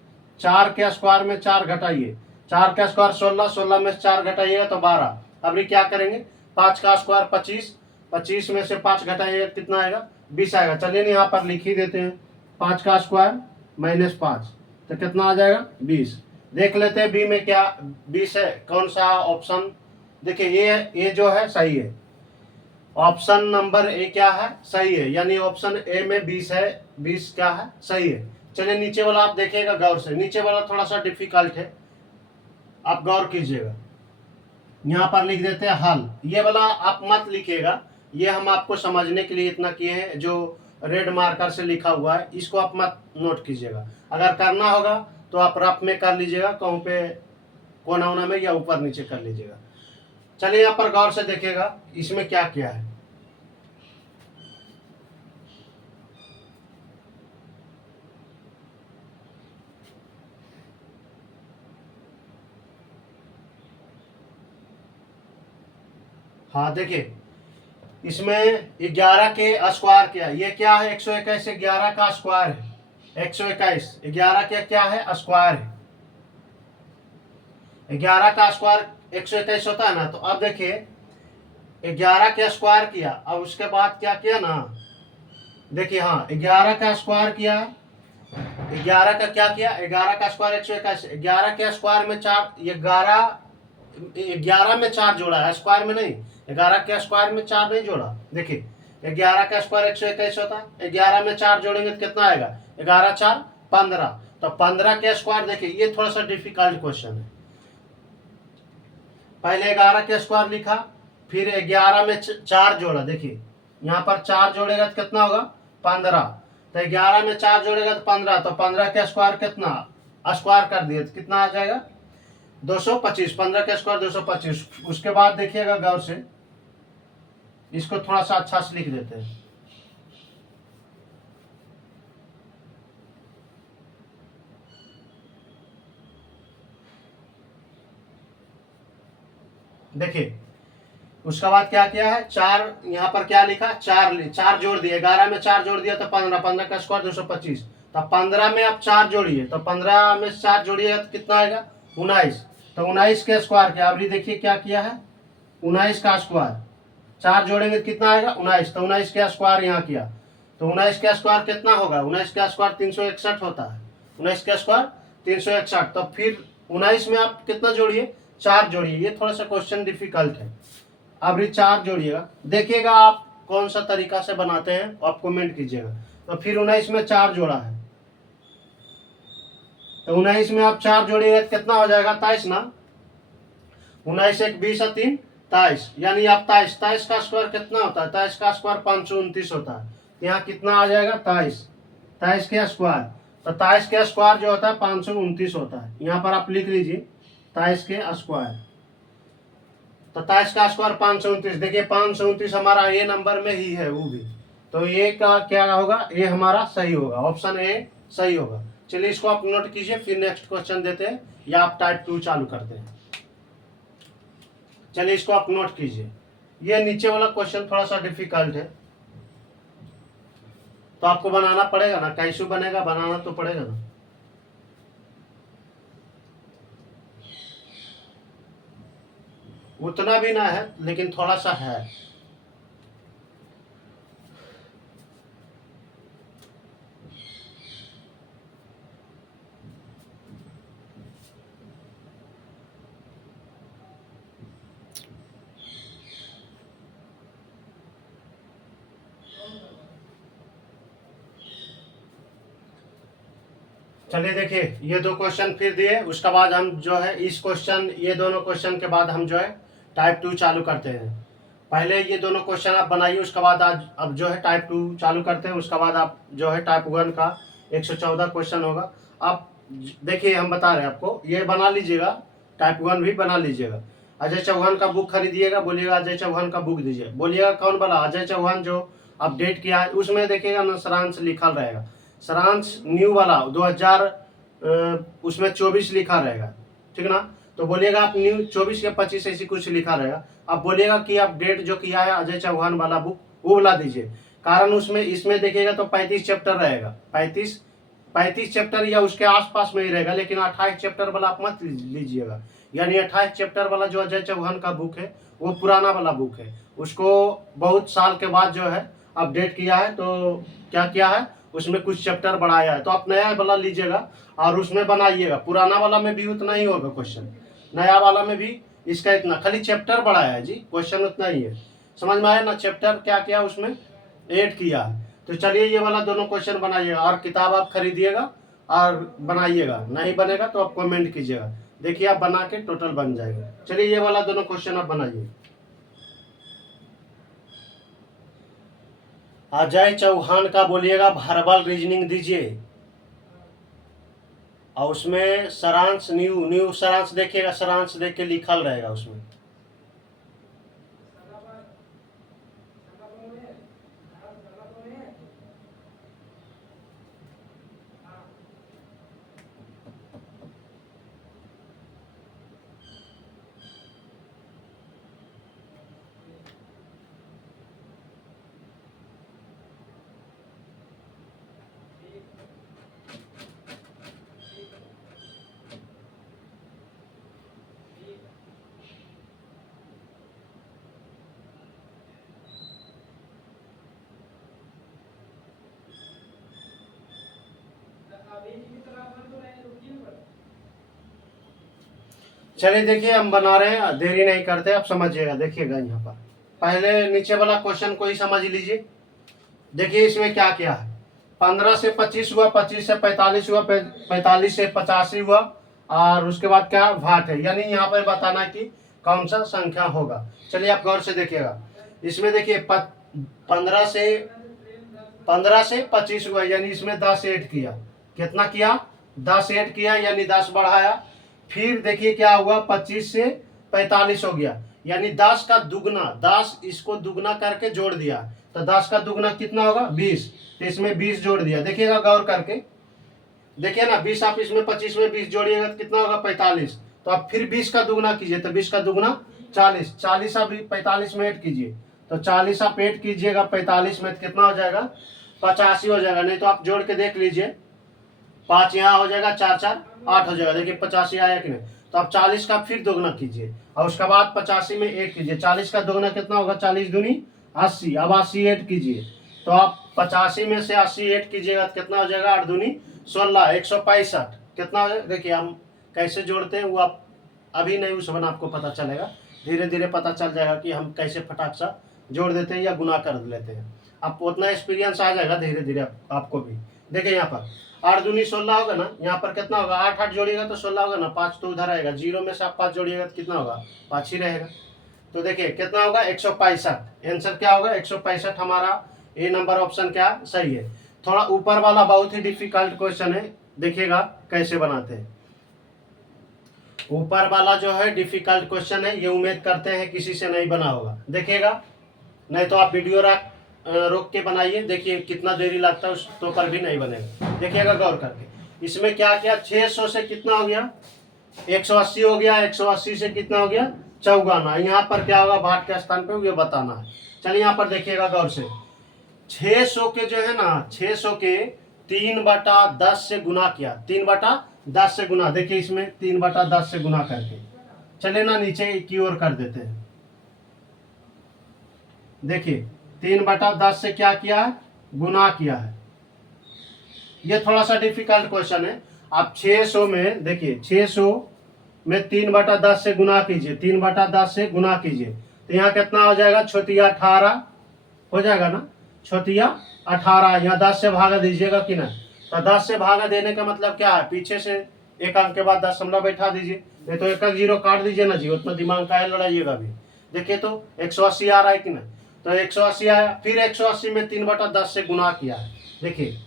4 के स्क्वायर में 4 घटाइए, 4 का स्क्वायर 16, 16 में से 4 घटाइएगा तो 12। अब क्या करेंगे 5 का स्क्वायर 25, 25 में से 5 घटाइएगा कितना आएगा 20 आएगा। चलिए यहाँ पर लिख ही देते हैं, 5 का स्क्वायर माइनस 5 तो कितना आ जाएगा 20। देख लेते हैं बी में क्या 20 है, कौन सा ऑप्शन, देखिए ये जो है सही है, ऑप्शन नंबर ए क्या है सही है, यानी ऑप्शन ए में 20 है, 20 क्या है सही है। चलिए नीचे वाला आप देखिएगा गौर से, नीचे वाला थोड़ा सा डिफिकल्ट है, आप गौर कीजिएगा। यहाँ पर लिख देते हैं हल, ये वाला आप मत लिखिएगा, ये हम आपको समझने के लिए इतना किए हैं, जो रेड मार्कर से लिखा हुआ है इसको आप मत नोट कीजिएगा। अगर करना होगा तो आप रफ में कर लीजिएगा, कहूँ पे कोना वोना में या ऊपर नीचे कर लीजिएगा। चलिए यहाँ पर गौर से देखिएगा इसमें क्या किया है। हाँ देखिए इसमें 11 के स्क्वायर किया, ये क्या है 121, 11 का स्क्वायर है, 121 11 के क्या है स्क्वायर है, 11 का स्क्वायर 121 होता है ना। तो अब देखिए 11 के स्क्वायर किया, अब उसके बाद क्या किया ना, देखिए हाँ 11 का स्क्वायर किया, 11 का क्या किया, 11 का स्क्वायर 121, 11 के स्क्वायर में 4, 11 में 4 जोड़ा है, स्क्वायर में नहीं, 11 के स्क्वायर में 4 नहीं जोड़ा। देखिए 11 का स्क्वायर 121 होता है, 11 में 4 जोड़ेंगे तो कितना आएगा 11 4 15, तो 15 के स्क्वायर, देखिए ये थोड़ा सा डिफिकल्ट क्वेश्चन है। पहले 11 के स्क्वायर लिखा, फिर 11 में 4 जोड़ा, देखिए यहाँ पर 4 जोड़ेगा तो कितना होगा 15, तो 11 में 4 जोड़ेगा तो 15, तो 15 के स्क्वायर कितना स्क्वायर कर दिए तो कितना आ जाएगा 225, 15 के स्क्वायर 225। उसके बाद देखिएगा गौर से, इसको थोड़ा सा अच्छा से लिख देते हैं। देखिए उसके बाद क्या किया है, 4 यहाँ पर क्या लिखा 4 जोड़ दिए, 11 में 4 जोड़ दिया तो 15, 15 का स्क्वायर 225, तो 15 में आप 4 जोड़िए, तो 15 में 4 जोड़िए तो कितना आएगा 19, तो 19 के स्क्वायर किया। अभी देखिए क्या किया है 19 का स्क्वायर, 4 जोड़ेंगे तो कितना आएगा 19, तो 19 का स्क्वायर यहाँ किया, तो 19 का स्क्वायर कितना होगा, 19 का स्क्वायर 361 होता है, 19 का स्क्वायर 361, तो फिर 19 में आप कितना जोड़िए चार जोड़िए, ये थोड़ा सा क्वेश्चन डिफिकल्ट है। अब ये चार जोड़िएगा, देखिएगा आप कौन सा तरीका से बनाते हैं, आप कमेंट कीजिएगा। तो फिर 19 में चार जोड़ा है, तो 19 में आप चार जोड़िएगा तो कितना हो जाएगा, 23 ना। 19 एक 20 और 3 23, यानी आप 23 23 का स्क्वायर कितना होता है, 23 का स्क्वायर 529 होता है। यहाँ कितना आ जाएगा, 23 23 के स्क्वायर, तो 23 के स्क्वायर जो होता है 529 होता है। यहाँ पर आप लिख लीजिए 23 के स्क्वायर, तो 23 का स्क्वायर 529। देखिए 529 हमारा ए नंबर में ही है वो भी, तो ए का क्या होगा, ए हमारा सही होगा, ऑप्शन ए सही होगा। चलिए इसको आप नोट कीजिए, फिर नेक्स्ट क्वेश्चन देते हैं या आप टाइप 2 चालू करते हैं। चलिए इसको आप नोट कीजिए, ये नीचे वाला क्वेश्चन थोड़ा सा डिफिकल्ट है, तो आपको बनाना पड़ेगा ना, कैसे बनेगा, बनाना तो पड़ेगा ना। उतना भी ना है लेकिन थोड़ा सा है। चलिए देखिए, ये दो क्वेश्चन फिर दिए, उसके बाद हम जो है इस क्वेश्चन, ये दोनों क्वेश्चन के बाद हम जो है टाइप 2 चालू करते हैं। पहले ये दोनों क्वेश्चन आप बनाइए, उसके बाद आज अब जो है टाइप 2 चालू करते हैं। उसके बाद आप जो है टाइप 1 का 114 क्वेश्चन होगा। आप देखिए हम बता रहे हैं आपको, ये बना लीजिएगा, टाइप 1 भी बना लीजिएगा। अजय चौहान का बुक खरीदिएगा, बोलिएगा अजय चौहान का बुक दीजिए, बोलिएगा कौन वाला, अजय चौहान जो अपडेट किया है उसमें देखिएगा ना सारांश लिखा रहेगा, सारांश न्यू वाला 2000 उसमें 24 लिखा रहेगा, ठीक ना। तो बोलिएगा आप न्यू 24 या 25 ऐसी कुछ लिखा रहेगा, आप बोलिएगा कि अपडेट जो किया है अजय चौहान वाला बुक वो वाला दीजिए। कारण उसमें इसमें देखिएगा तो 35 चैप्टर रहेगा, 35 चैप्टर या उसके आसपास में ही रहेगा, लेकिन 28 चैप्टर वाला आप मत लीजिएगा। यानी 28 चैप्टर वाला जो अजय चौहान का बुक है वो पुराना वाला बुक है, उसको बहुत साल के बाद जो है अपडेट किया है। तो क्या किया है, उसमें कुछ चैप्टर बढ़ाया है, तो आप नया वाला लीजिएगा और उसमें बनाइएगा। पुराना वाला में भी उतना ही होगा क्वेश्चन, नया वाला में भी इसका इतना, खाली चैप्टर बढ़ाया है जी, क्वेश्चन उतना ही है। समझ में आया ना, चैप्टर क्या किया उसमें ऐड किया है। तो चलिए ये वाला दोनों क्वेश्चन बनाइएगा, और किताब आप खरीदिएगा और बनाइएगा, नहीं बनेगा तो आप कमेंट कीजिएगा। देखिए आप बना के टोटल बन जाएगा। चलिए ये वाला दोनों क्वेश्चन आप बनाइए। अजय चौहान का बोलिएगा वर्बल रीजनिंग दीजिए, और उसमें सारांश न्यू सारांश देखिएगा, सारांश देख के लिखल रहेगा उसमें। चलिए देखिए हम बना रहे हैं, देरी नहीं करते, आप समझिएगा। देखिएगा यहाँ पर पहले नीचे वाला क्वेश्चन को ही समझ लीजिए। देखिए इसमें क्या क्या है, 15 से 25 हुआ, 25 से 45 हुआ, 45 से 85 हुआ, और उसके बाद क्या भाट है, यानी यहाँ पर बताना है कि कौन सा संख्या होगा। चलिए आप गौर से देखिएगा, इसमें देखिए 15 से 25 हुआ, यानी इसमें 10 ऐड किया, कितना किया, 10 ऐड किया, यानी 10 बढ़ाया। फिर देखिए क्या हुआ, 25 से 45 हो गया, यानी 10 का दुगना, 10 इसको दुगना करके जोड़ दिया, तो 10 का दुगना कितना होगा, 20, तो इसमें 20 जोड़ दिया। देखिएगा गौर करके, देखिए ना 20 आप इसमें 25 में 20 जोड़िएगा तो कितना होगा, 45। तो आप फिर 20 का दुगना कीजिए, तो 20 का दुगना 40, 40 आप 45 में ऐड कीजिए, तो 40 आप ऐड कीजिएगा 45 में, तो कितना हो जाएगा, 85 हो जाएगा। नहीं तो आप जोड़ के देख लीजिए, 5 यहाँ हो जाएगा, 4 4 8 हो जाएगा। देखिए 85 आया कि नहीं, तो आप 40 का फिर दोगुना कीजिए, और उसके बाद 85 में ऐड कीजिए। 40 का दोगुना कितना होगा, 40 दूनी 80, अब 80 ऐड कीजिए, तो आप 85 में से 80 ऐड कीजिएगा तो कितना हो जाएगा, 8 दूनी 16, 165, कितना हो जाएगा। देखिए हम कैसे जोड़ते हैं वो आप अभी नहीं उस समय आपको पता चलेगा, धीरे धीरे पता चल जाएगा कि हम कैसे फटाक सा जोड़ देते हैं या गुना कर लेते हैं। आपको उतना एक्सपीरियंस आ जाएगा धीरे धीरे आपको भी। देखिए यहाँ पर 8 दूनी 16 होगा ना, यहाँ पर कितना होगा, 8 8 जोड़िएगा तो 16 होगा ना, 5 तो उधर आएगा, जीरो में से आप 5 जोड़िएगा तो कितना होगा, 5 ही रहेगा। तो देखिए कितना होगा, 165। आंसर क्या होगा, 165 हमारा ए नंबर ऑप्शन क्या सही है। थोड़ा ऊपर वाला बहुत ही डिफिकल्ट क्वेश्चन है, देखिएगा कैसे बनाते हैं। ऊपर वाला जो है डिफिकल्ट क्वेश्चन है, ये उम्मीद करते हैं किसी से नहीं बना होगा। देखिएगा, नहीं तो आप वीडियो रोक के बनाइए, देखिए कितना देरी लगता है, उस तो पर भी नहीं बनेगा। देखिएगा गौर करके, इसमें क्या किया, 600 से कितना हो गया, 180 हो गया, 180 से कितना हो गया, 54। यहाँ पर क्या होगा, भाट के स्थान पे ये बताना है। चलिए यहाँ पर देखिएगा गौर से, 600 के जो है ना, 600 के 3/10 से गुना किया, 3/10 से गुना। देखिए इसमें 3/10 से गुना करके, चले ना नीचे की ओर कर देते हैं। देखिए 3/10 से क्या किया है, गुना किया है। ये थोड़ा सा डिफिकल्ट क्वेश्चन है। आप 600 में देखिए, 600 में 3/10 से गुना कीजिए, 3/10 से गुना कीजिए तो यहाँ कितना हो जाएगा, छोटिया 18 हो जाएगा ना, छोटिया 18। यहाँ 10 से भागा दीजिएगा कि नहीं, तो 10 से भागा देने का मतलब क्या है, पीछे से एक अंक के बाद दशमलव बैठा दीजिए, नहीं तो एक एक जीरो काट दीजिए ना जी, उतना दिमाग का है लड़ाइएगा भी। देखिए तो 180 आ रहा है कि नहीं, तो 180 आया, फिर 180 में 3/10 से गुना किया है। देखिए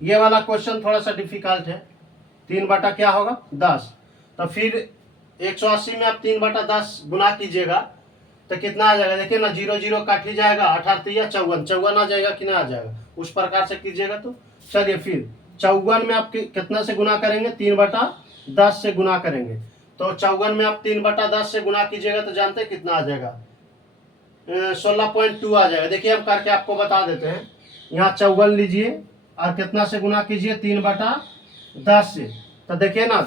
ये वाला क्वेश्चन थोड़ा सा डिफिकल्ट है, 3 क्या होगा 10, तो फिर 180 में आप 3/10 गुना कीजिएगा तो कितना आ जाएगा, देखिए ना, 0 0 काट ही जाएगा, 18 या 54, 54 आ जाएगा कि नहीं आ जाएगा, उस प्रकार से कीजिएगा। तो चलिए फिर 54 में आप कितना से गुना करेंगे, 3/10 से गुना करेंगे, तो 54 में आप 3/10 से गुना कीजिएगा तो जानते हैं कितना आ जाएगा, 16.2 आ जाएगा। देखिए हम करके आपको बता देते हैं। यहाँ 54 लीजिए और कितना से गुना कीजिए, 3/10 से, तो देखिए ना,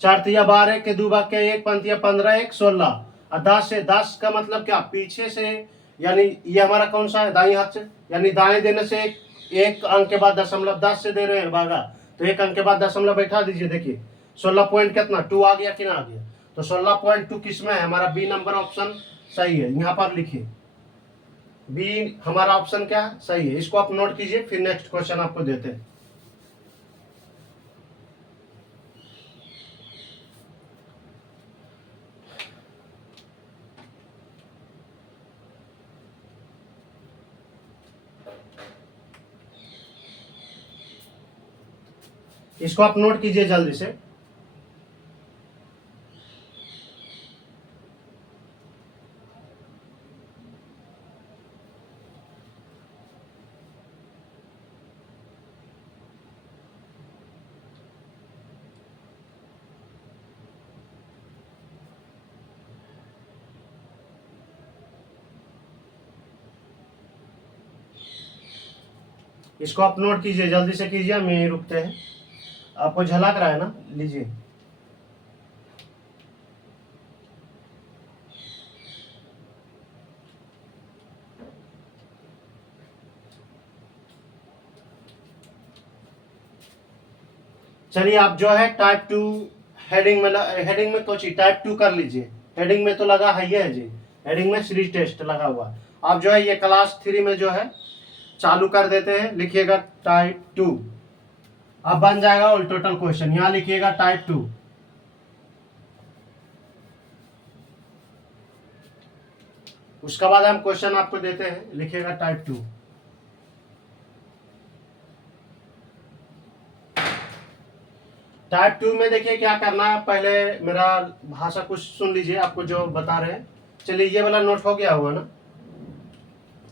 4 तिया 12 के 2 बाग के 1 पंतिया 15 1 16 और 10 से, 10 का मतलब क्या, पीछे से, यानी ये हमारा कौन सा है, दाई हाथ से, यानी दाएं देने से एक अंक के बाद दशमलव 10 से दे रहे हैं भागा, तो एक अंक के बाद दशमलव बैठा दीजिए। देखिए 16 पॉइंट कितना 2 आ गया कि ना आ गया, तो 16.2 किस में है, हमारा बी नंबर ऑप्शन सही है। यहाँ पर लिखिए बी हमारा ऑप्शन क्या है, सही है। इसको आप नोट कीजिए, फिर नेक्स्ट क्वेश्चन आपको देते हैं। इसको आप नोट कीजिए जल्दी से। इसको आप नोट कीजिए, जल्दी से कीजिए, हम यहीं रुकते हैं। आपको झलक रहा है ना, लीजिए। चलिए आप जो है टाइप 2 हेडिंग में कोची टाइप 2 कर लीजिए। हेडिंग में तो लगा है जी, हेडिंग में सीरीज टेस्ट लगा हुआ। आप जो है ये क्लास 3 में जो है चालू कर देते हैं। लिखिएगा टाइप 2, अब बन जाएगा ऑल टोटल क्वेश्चन। यहाँ लिखिएगा टाइप 2, उसके बाद हम क्वेश्चन आपको देते हैं। लिखिएगा टाइप 2। टाइप 2 में देखिए क्या करना है, पहले मेरा भाषा कुछ सुन लीजिए, आपको जो बता रहे हैं। चलिए ये वाला नोट हो गया हुआ ना।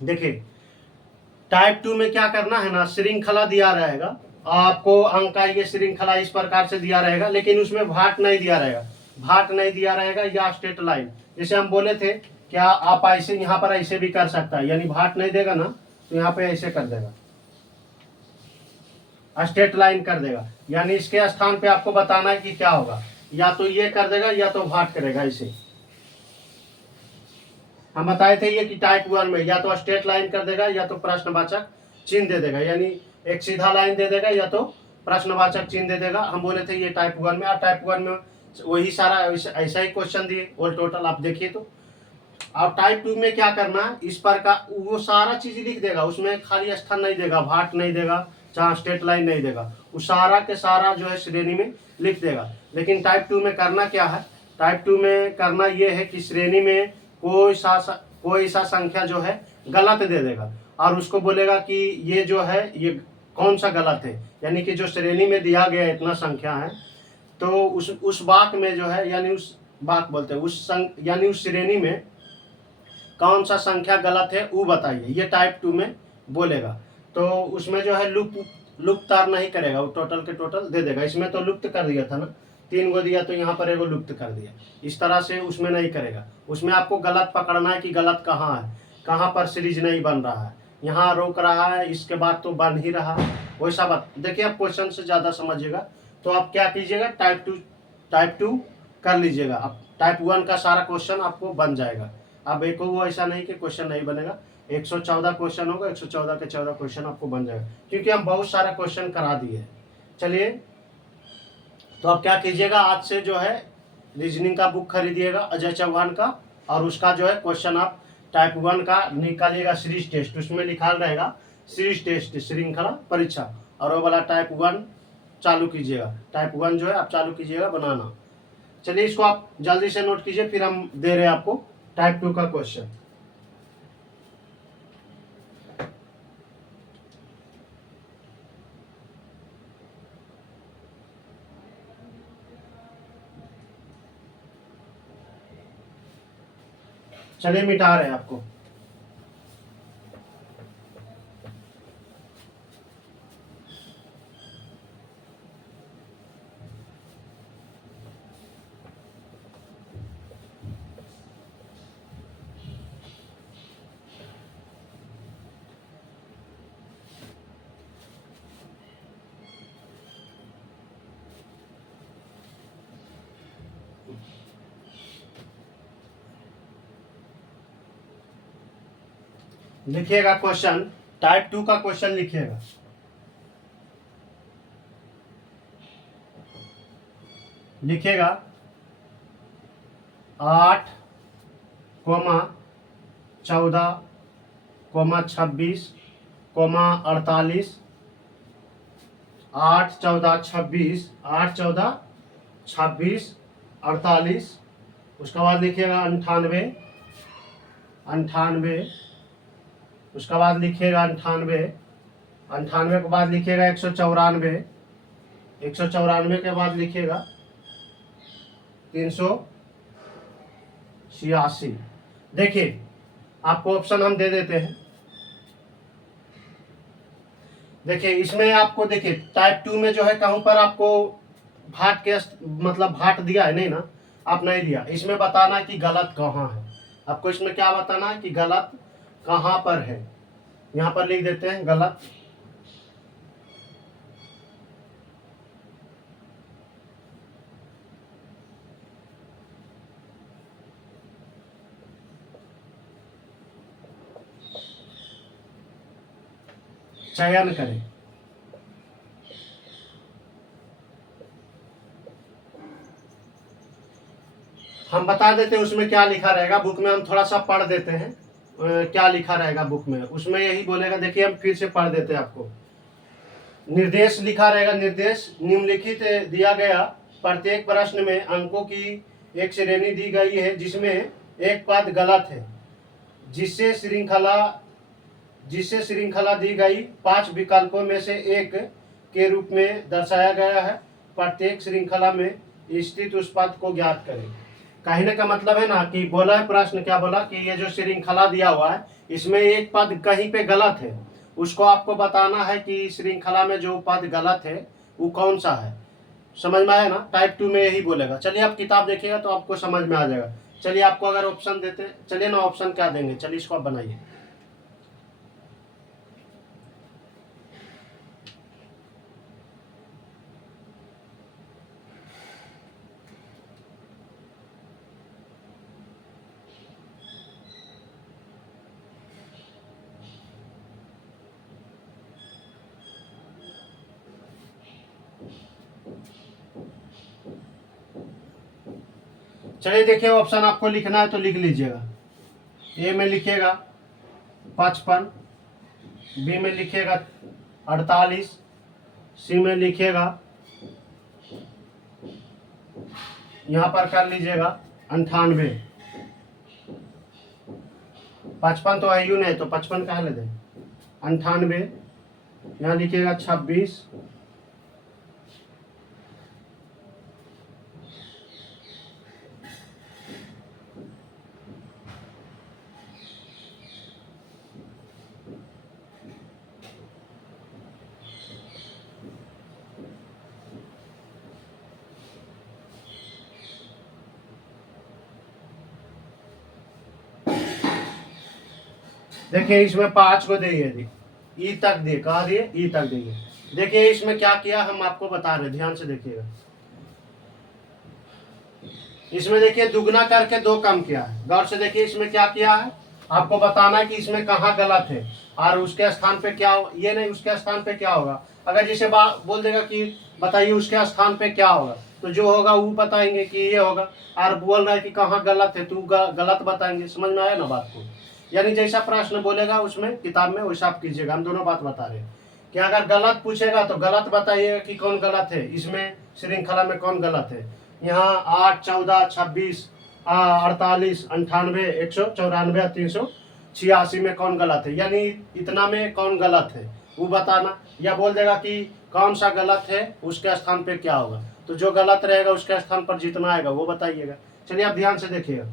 देखिए टाइप 2 में क्या करना है ना, श्रृंखला दिया रहेगा आपको, अंक का ये श्रृंखला इस प्रकार से दिया रहेगा, लेकिन उसमें भाट नहीं दिया रहेगा, भाट नहीं दिया रहेगा या स्ट्रेट लाइन। जैसे हम बोले थे क्या, आप ऐसे यहाँ पर ऐसे भी कर सकता है, यानी भाट नहीं देगा ना तो यहाँ पे ऐसे कर देगा, स्ट्रेट लाइन कर देगा। यानी इसके स्थान पे आपको बताना है कि क्या होगा, या तो ये कर देगा या तो भाट करेगा। ऐसे हम बताए थे ये कि टाइप 1 में या तो स्ट्रेट लाइन कर देगा या तो प्रश्नवाचक चिन्ह दे देगा, यानी एक सीधा लाइन दे देगा या तो प्रश्नवाचक चिन्ह दे देगा। हम बोले थे ये टाइप 1 में। और टाइप 1 में वही सारा ऐसा ही क्वेश्चन दिए ऑल टोटल, आप देखिए तो। अब टाइप 2 में क्या करना है, इस पर का वो सारा चीज लिख देगा, उसमें खाली स्थान नहीं देगा, भाट नहीं देगा, जहाँ स्ट्रेट लाइन नहीं देगा, वो सारा के सारा जो है श्रेणी में लिख देगा। लेकिन टाइप 2 में करना क्या है, टाइप 2 में करना ये है कि श्रेणी में कोई सा संख्या जो है गलत दे देगा, और उसको बोलेगा कि ये जो है ये कौन सा गलत है, यानी कि जो श्रेणी में दिया गया इतना संख्या है, तो उस वाक्य में जो है, यानी उस वाक्य बोलते हैं यानी उस श्रेणी में कौन सा संख्या गलत है वो बताइए, ये टाइप 2 में बोलेगा। तो उसमें जो है लुप्त तार नहीं करेगा, वो टोटल के टोटल दे देगा। इसमें तो लुप्त कर दिया था ना, 3 गो दिया तो यहाँ पर एगो लुप्त कर दिया, इस तरह से उसमें नहीं करेगा। उसमें आपको गलत पकड़ना है कि गलत कहाँ है, कहाँ पर सीरीज नहीं बन रहा है, यहाँ रोक रहा है, इसके बाद तो बन ही रहा है, वैसा बात। देखिए आप क्वेश्चन से ज़्यादा समझिएगा, तो आप क्या कीजिएगा, टाइप टू कर लीजिएगा। अब टाइप 1 का सारा क्वेश्चन आपको बन जाएगा। अब एक वो ऐसा नहीं कि क्वेश्चन नहीं बनेगा, 114 क्वेश्चन होगा, 114 के 14 क्वेश्चन आपको बन जाएगा, क्योंकि हम बहुत सारा क्वेश्चन करा दिए हैं। चलिए, तो अब क्या कीजिएगा, आज से जो है रीजनिंग का बुक खरीदिएगा अजय चौहान का, और उसका जो है क्वेश्चन आप टाइप 1 का निकालिएगा, सीरीज टेस्ट, उसमें लिखा रहेगा सीरीज टेस्ट श्रृंखला परीक्षा, और वो वाला टाइप 1 चालू कीजिएगा। टाइप 1 जो है आप चालू कीजिएगा बनाना। चलिए, इसको आप जल्दी से नोट कीजिए, फिर हम दे रहे हैं आपको टाइप 2 का क्वेश्चन। चलिए, मिटा रहे हैं आपको। लिखिएगा क्वेश्चन, टाइप 2 का क्वेश्चन लिखिएगा। लिखिएगा 8, 14, 26, 48, 8, 14, 26, 8, 14, 26, 48। उसके बाद लिखिएगा 98, 98। उसके बाद लिखिएगा 98, 98 के बाद लिखिएगा 194, 194 के बाद लिखिएगा 386। देखिए, आपको ऑप्शन हम दे देते हैं। देखिए, इसमें आपको देखिए टाइप 2 में जो है कहीं पर आपको भाट के मतलब भाट दिया है नहीं ना, आप नहीं दिया। इसमें बताना कि गलत कहाँ है, आपको इसमें क्या बताना है कि गलत कहाँ पर है। यहाँ पर लिख देते हैं गलत। चयन करें। हम बता देते हैं उसमें क्या लिखा रहेगा, बुक में हम थोड़ा सा पढ़ देते हैं क्या लिखा रहेगा बुक में। उसमें यही बोलेगा, देखिए हम फिर से पढ़ देते हैं आपको। निर्देश लिखा रहेगा, निर्देश निम्नलिखित दिया गया प्रत्येक प्रश्न में अंकों की एक श्रेणी दी गई है जिसमें एक पद गलत है, जिससे श्रृंखला दी गई 5 विकल्पों में से एक के रूप में दर्शाया गया है। प्रत्येक श्रृंखला में स्थित उस पद को ज्ञात करें। कहने का मतलब है ना कि बोला है प्रश्न, क्या बोला कि ये जो श्रृंखला दिया हुआ है इसमें एक पद कहीं पे गलत है, उसको आपको बताना है कि श्रृंखला में जो पद गलत है वो कौन सा है। समझ में आया ना, टाइप 2 में यही बोलेगा। चलिए, आप किताब देखिएगा तो आपको समझ में आ जाएगा। चलिए, आपको अगर ऑप्शन देते, चलिए ना ऑप्शन क्या देंगे, चलिए इसको आप बनाइए। चलिए देखिए, ऑप्शन आपको लिखना है तो लिख लीजिएगा। ए में लिखिएगा 55, बी में लिखिएगा 48, सी में लिखिएगा, यहाँ पर कर लीजिएगा 98। 55 तो आयु नहीं, तो 55 कहाँ ले दें, 98, यहाँ लिखिएगा 26, देखिए इसमें 5 को दिए थी, ई तक दिए, कहा दिए, ई तक दिए। देखिए इसमें क्या किया हम आपको बता रहे, ध्यान से देखिएगा। इसमें देखिए दुगना करके 2 कम किया है, गौर से देखिए इसमें क्या किया है, आपको बताना है कि इसमें कहाँ गलत है और उसके स्थान पे क्या हो, ये नहीं उसके स्थान पे क्या होगा। अगर जिसे बोल देगा कि बताइए उसके स्थान पे क्या होगा, तो जो होगा वो बताएंगे कि ये होगा, और बोल रहा है कि कहाँ गलत है तो गलत बताएंगे। समझ में आया ना बात को। यानी जैसा प्रश्न बोलेगा उसमें किताब में वैसा आप कीजिएगा। हम दोनों बात बता रहे हैं कि अगर गलत पूछेगा तो गलत बताइएगा कि कौन गलत है, इसमें श्रृंखला में कौन गलत है। यहाँ 8, 14, 26, 48, 98, 194, 386 में कौन गलत है, यानी इतना में कौन गलत है वो बताना। या बोल देगा कि कौन सा गलत है उसके स्थान पे क्या होगा, तो जो गलत रहेगा उसके स्थान पर जितना आएगा वो बताइएगा। चलिए आप ध्यान से देखिएगा,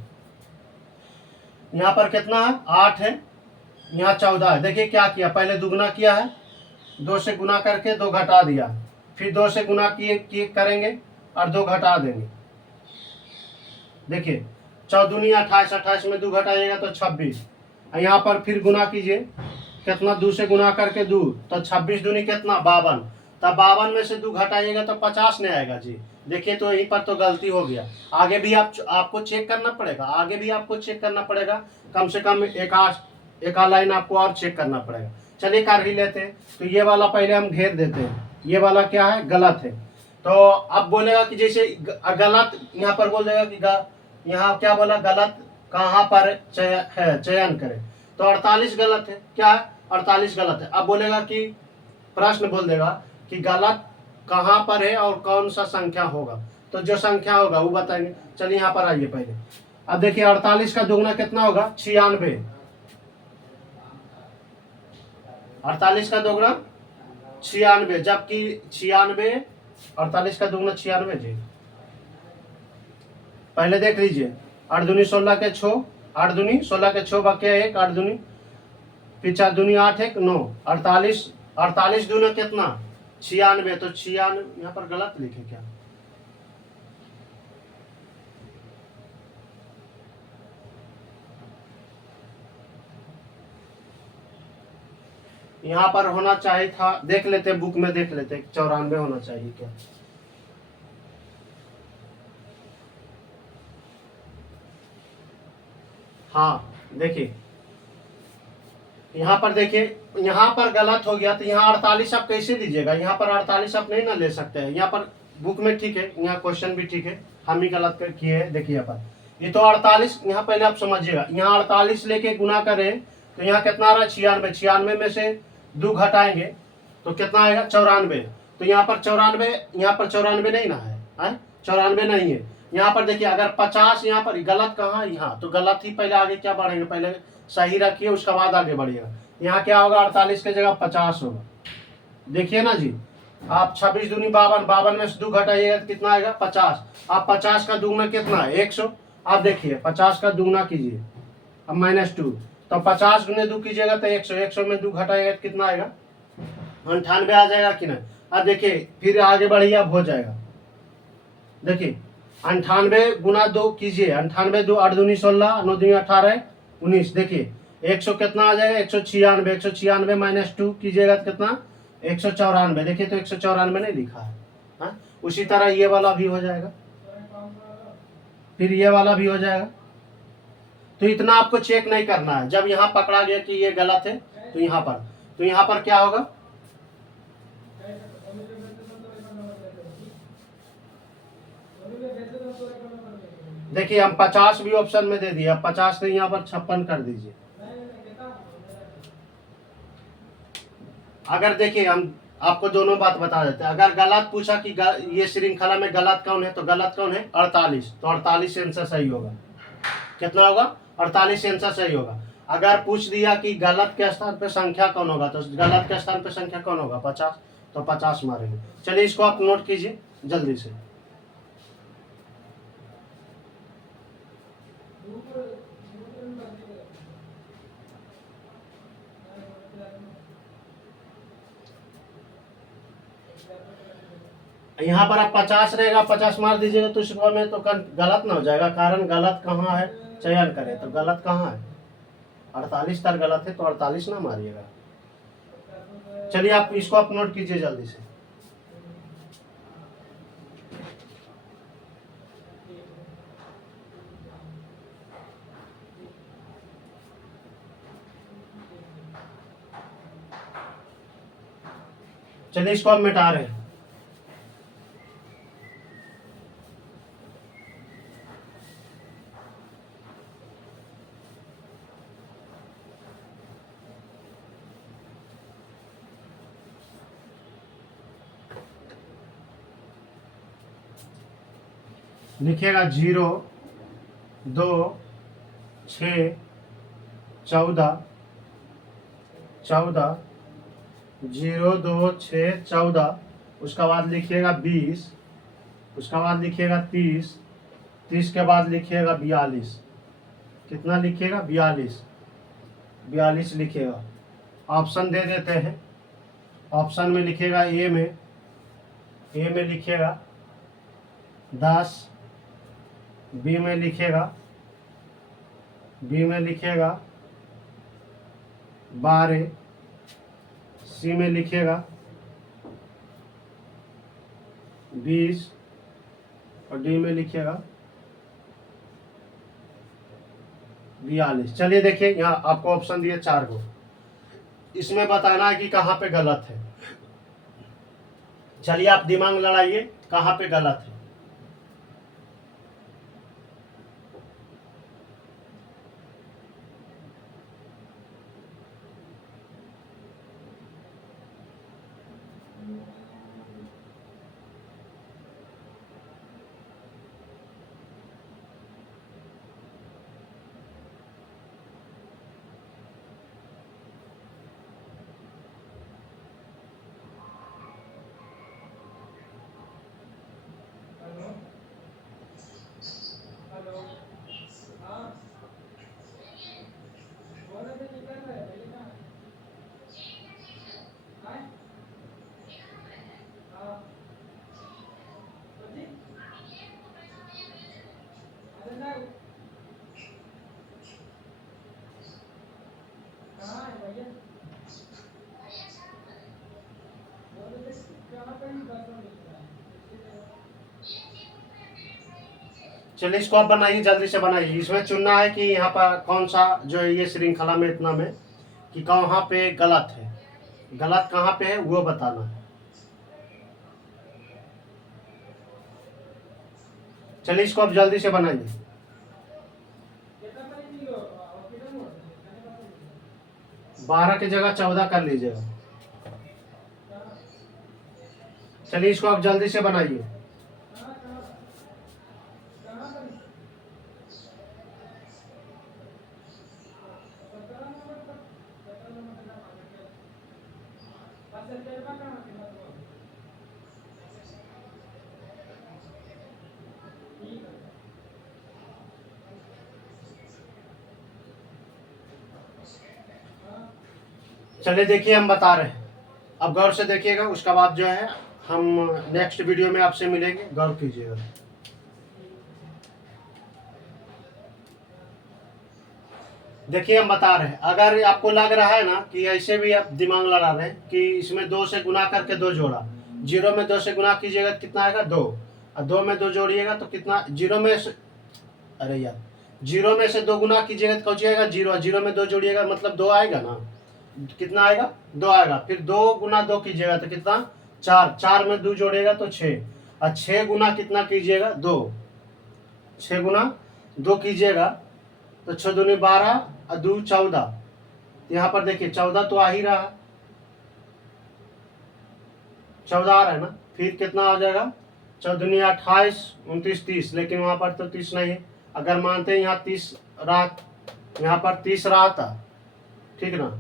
यहाँ पर कितना है, 8 है, यहाँ 14 है। देखिए क्या किया, पहले दुगना किया है, 2 से गुना करके 2 घटा दिया, फिर 2 से गुना किए करेंगे और 2 घटा देंगे। देखिए 14 28, 28 में 2 घटाइएगा तो 26, यहाँ पर फिर गुना कीजिए, कितना, 2 से गुना करके 2, तो 26 दूनी कितना, 52, तब 52 में से 2 घटाइएगा तो 50 नहीं आएगा जी। देखिए तो यहीं पर तो गलती हो गया। आगे भी आपको चेक करना पड़ेगा, आगे भी आपको चेक करना पड़ेगा, कम से कम एक लाइन आपको और चेक करना पड़ेगा। चलिए कर ही लेते हैं। तो ये वाला पहले हम घेर देते हैं, ये वाला क्या है, गलत है। तो अब बोलेगा कि जैसे गलत, यहाँ पर बोल देगा कि यहाँ क्या बोला, गलत कहाँ पर है, चयन करें, तो 48 गलत है, क्या है, 48 गलत है। अब बोलेगा कि प्रश्न बोल देगा कि गलत कहाँ पर है और कौन सा संख्या होगा, तो जो संख्या होगा वो बताएंगे। चलिए यहाँ पर आइए पहले। अब देखिए 48 का दुगना कितना होगा, 96। 48 का दुगना 96, जबकि 96, 48 का दुगना 96 जी। पहले देख लीजिए, 8 दूनी 16 के 6, 8 दूनी 16 के 6 बाकी 1, 8 दूनी, फिर 4 दूनी 8, 1 9, 48, 48 दूना कितना, 96, तो 96 यहाँ पर गलत लिखे क्या, यहाँ पर होना चाहिए था, देख लेते बुक में, देख लेते 94 होना चाहिए क्या। हाँ देखिए यहाँ पर देखिए, यहाँ पर गलत हो गया, तो यहाँ 48 आप कैसे लीजिएगा, यहाँ पर 48 आप नहीं ना ले सकते हैं। यहाँ पर बुक में ठीक है, यहाँ क्वेश्चन भी ठीक है, हम ही गलत किए हैं। देखिए यहाँ पर ये तो 48, यहाँ पहले आप समझिएगा, यहाँ 48 लेके गुना करें तो यहाँ कितना आ रहा है, 96, 96 में से 2 घटाएंगे तो कितना आएगा, 94। तो यहाँ पर 94, यहाँ पर 94 नहीं ना है, 94 नहीं है। यहाँ पर देखिए अगर 50, यहाँ पर गलत कहाँ, यहाँ तो गलत ही, पहले आगे क्या बढ़ेंगे, पहले सही रखिए उसके बाद आगे बढ़िएगा। यहाँ क्या होगा, 48 की जगह 50 होगा। देखिए ना जी, आप 26 दूनी 52, 52 में से 2 घटाइएगा तो कितना आएगा, 50। आप 50 का दुगना कितना है, 100। आप देखिए 50 का दुगना कीजिए, अब -2, तो 50 गुने 2 कीजिएगा तो 100, 100 में 2 घटाइएगा तो कितना आएगा, 98 आ जाएगा कि नहीं। अब देखिए फिर आगे बढ़िए, अब हो जाएगा। देखिए 98 गुना 2 कीजिए, 98 2, 8 दूनी 16, 9 दूनी 18, 19। देखिए 100 कितना आ जाएगा, 196, 196 -2 कीजिएगा तो कितना, 194। देखिए तो 194 नहीं लिखा है, हाँ? उसी तरह ये वाला भी हो जाएगा, फिर ये वाला भी हो जाएगा। तो इतना आपको चेक नहीं करना है। जब यहाँ पकड़ा गया कि ये गलत है तो यहाँ पर क्या होगा, देखिए हम 50 भी ऑप्शन में दे दिए, अब 50 नहीं, यहाँ पर 56 कर दीजिए। अगर देखिए हम आपको दोनों बात बता देते हैं, अगर गलत पूछा कि ये श्रृंखला में गलत कौन है, तो गलत कौन है 48, तो 48 आंसर सही होगा। कितना होगा 48 आंसर सही होगा। अगर पूछ दिया कि गलत के स्थान पे संख्या कौन होगा, तो गलत के स्थान पे संख्या कौन होगा 50, तो 50 मारेंगे। चलिए इसको आप नोट कीजिए जल्दी से। यहाँ पर आप 50 रहेगा, 50 मार दीजिएगा तो इसको में तो गलत ना हो जाएगा, कारण गलत कहाँ है चयन करें, तो गलत कहाँ है 48 तर गलत है, तो 48 ना मारिएगा। चलिए आप इसको आप नोट कीजिए जल्दी से। चलिए इसको हम मिटा रहे हैं। लिखिएगा 0 2 6 14 14 0 2 6 14, उसका बाद लिखिएगा 20, उसका बाद लिखिएगा 30, 30 के बाद लिखिएगा 42। कितना लिखिएगा 42, 42 लिखिएगा। ऑप्शन दे देते हैं, ऑप्शन में लिखिएगा ए में लिखिएगा 10, बी में लिखिएगा 12, सी में लिखिएगा 20 और डी में लिखिएगा 42। चलिए देखिए यहाँ आपको ऑप्शन दिए 4 को, इसमें बताना है कि कहाँ पे गलत है। चलिए आप दिमाग लड़ाइए कहाँ पे गलत है। चलिए इसको आप बनाइए जल्दी से बनाइए। इसमें चुनना है कि यहाँ पर कौन सा जो है ये श्रृंखला में इतना में कि कहाँ पे गलत है, गलत कहाँ पे है वो बताना है। चलिए इसको आप जल्दी से बनाइए। 12 की जगह 14 कर लीजिएगा। चलिए इसको आप जल्दी से बनाइए। चलिए देखिए हम बता रहे हैं, अब गौर से देखिएगा, उसका बाद जो है हम नेक्स्ट वीडियो में आपसे मिलेंगे, गौर कीजिएगा। देखिए हम बता रहे हैं, अगर आपको लग रहा है ना कि ऐसे भी आप दिमाग लड़ा रहे हैं कि इसमें 2 से गुना करके 2 जोड़ा, 0 में 2 से गुना कीजिएगा कितना आएगा 2, और 2 में 2 जोड़िएगा तो कितना, 0 में से, अरे यार 0 में से 2 गुना कीजिएगा तो कौन आएगा 0, 0 में 2 जोड़िएगा मतलब 2 आएगा ना, कितना आएगा 2 आएगा। फिर 2 गुना 2 कीजिएगा तो कितना 4, 4 में 2 जोड़ेगा तो 6, और 6 गुना कितना कीजिएगा 2, 6 गुना 2 कीजिएगा तो 6 दूनी 12 और 2 14। यहाँ पर देखिए 14 तो आ ही रहा, 14 आ रहा है ना। फिर कितना आ जाएगा, 14 दूनी 28, 29 30, लेकिन वहाँ पर तो 30 नहीं है। अगर मानते हैं यहाँ 30 रहा, यहाँ पर 30 रहा था, ठीक ना।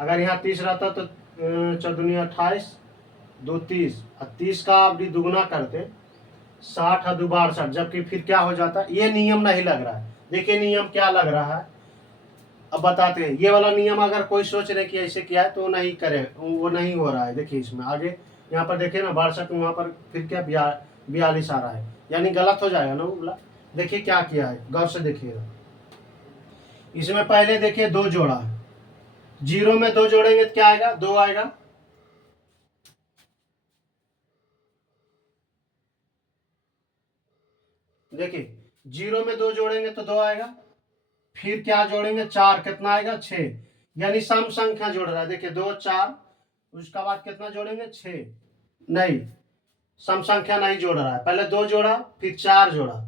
अगर यहाँ 30 रहता तो 14 दूनी 28, 2 30 और 30 का आप दुगुना करते 60 और 2 62, जबकि फिर क्या हो जाता, ये नियम नहीं लग रहा है। देखिए नियम क्या लग रहा है, अब बताते हैं। ये वाला नियम अगर कोई सोच रहे कि ऐसे किया है तो नहीं करे, वो नहीं हो रहा है। देखिए इसमें आगे यहाँ पर देखिए ना 62, वहाँ पर फिर क्या 42 आ रहा है, यानी गलत हो जाएगा ना वो बोला। देखिए क्या किया है, गौर से देखिएगा। इसमें पहले देखिए 2 जोड़ा, 0 में 2 जोड़ेंगे तो क्या आएगा, 2 आएगा। देखिए 0 में 2 जोड़ेंगे तो 2 आएगा। फिर क्या जोड़ेंगे, 4, कितना आएगा 6, यानी सम संख्या जोड़ रहा है। देखिए 2 4, उसका बाद कितना जोड़ेंगे 6, नहीं सम संख्या नहीं जोड़ रहा है। पहले 2 जोड़ा फिर 4 जोड़ा,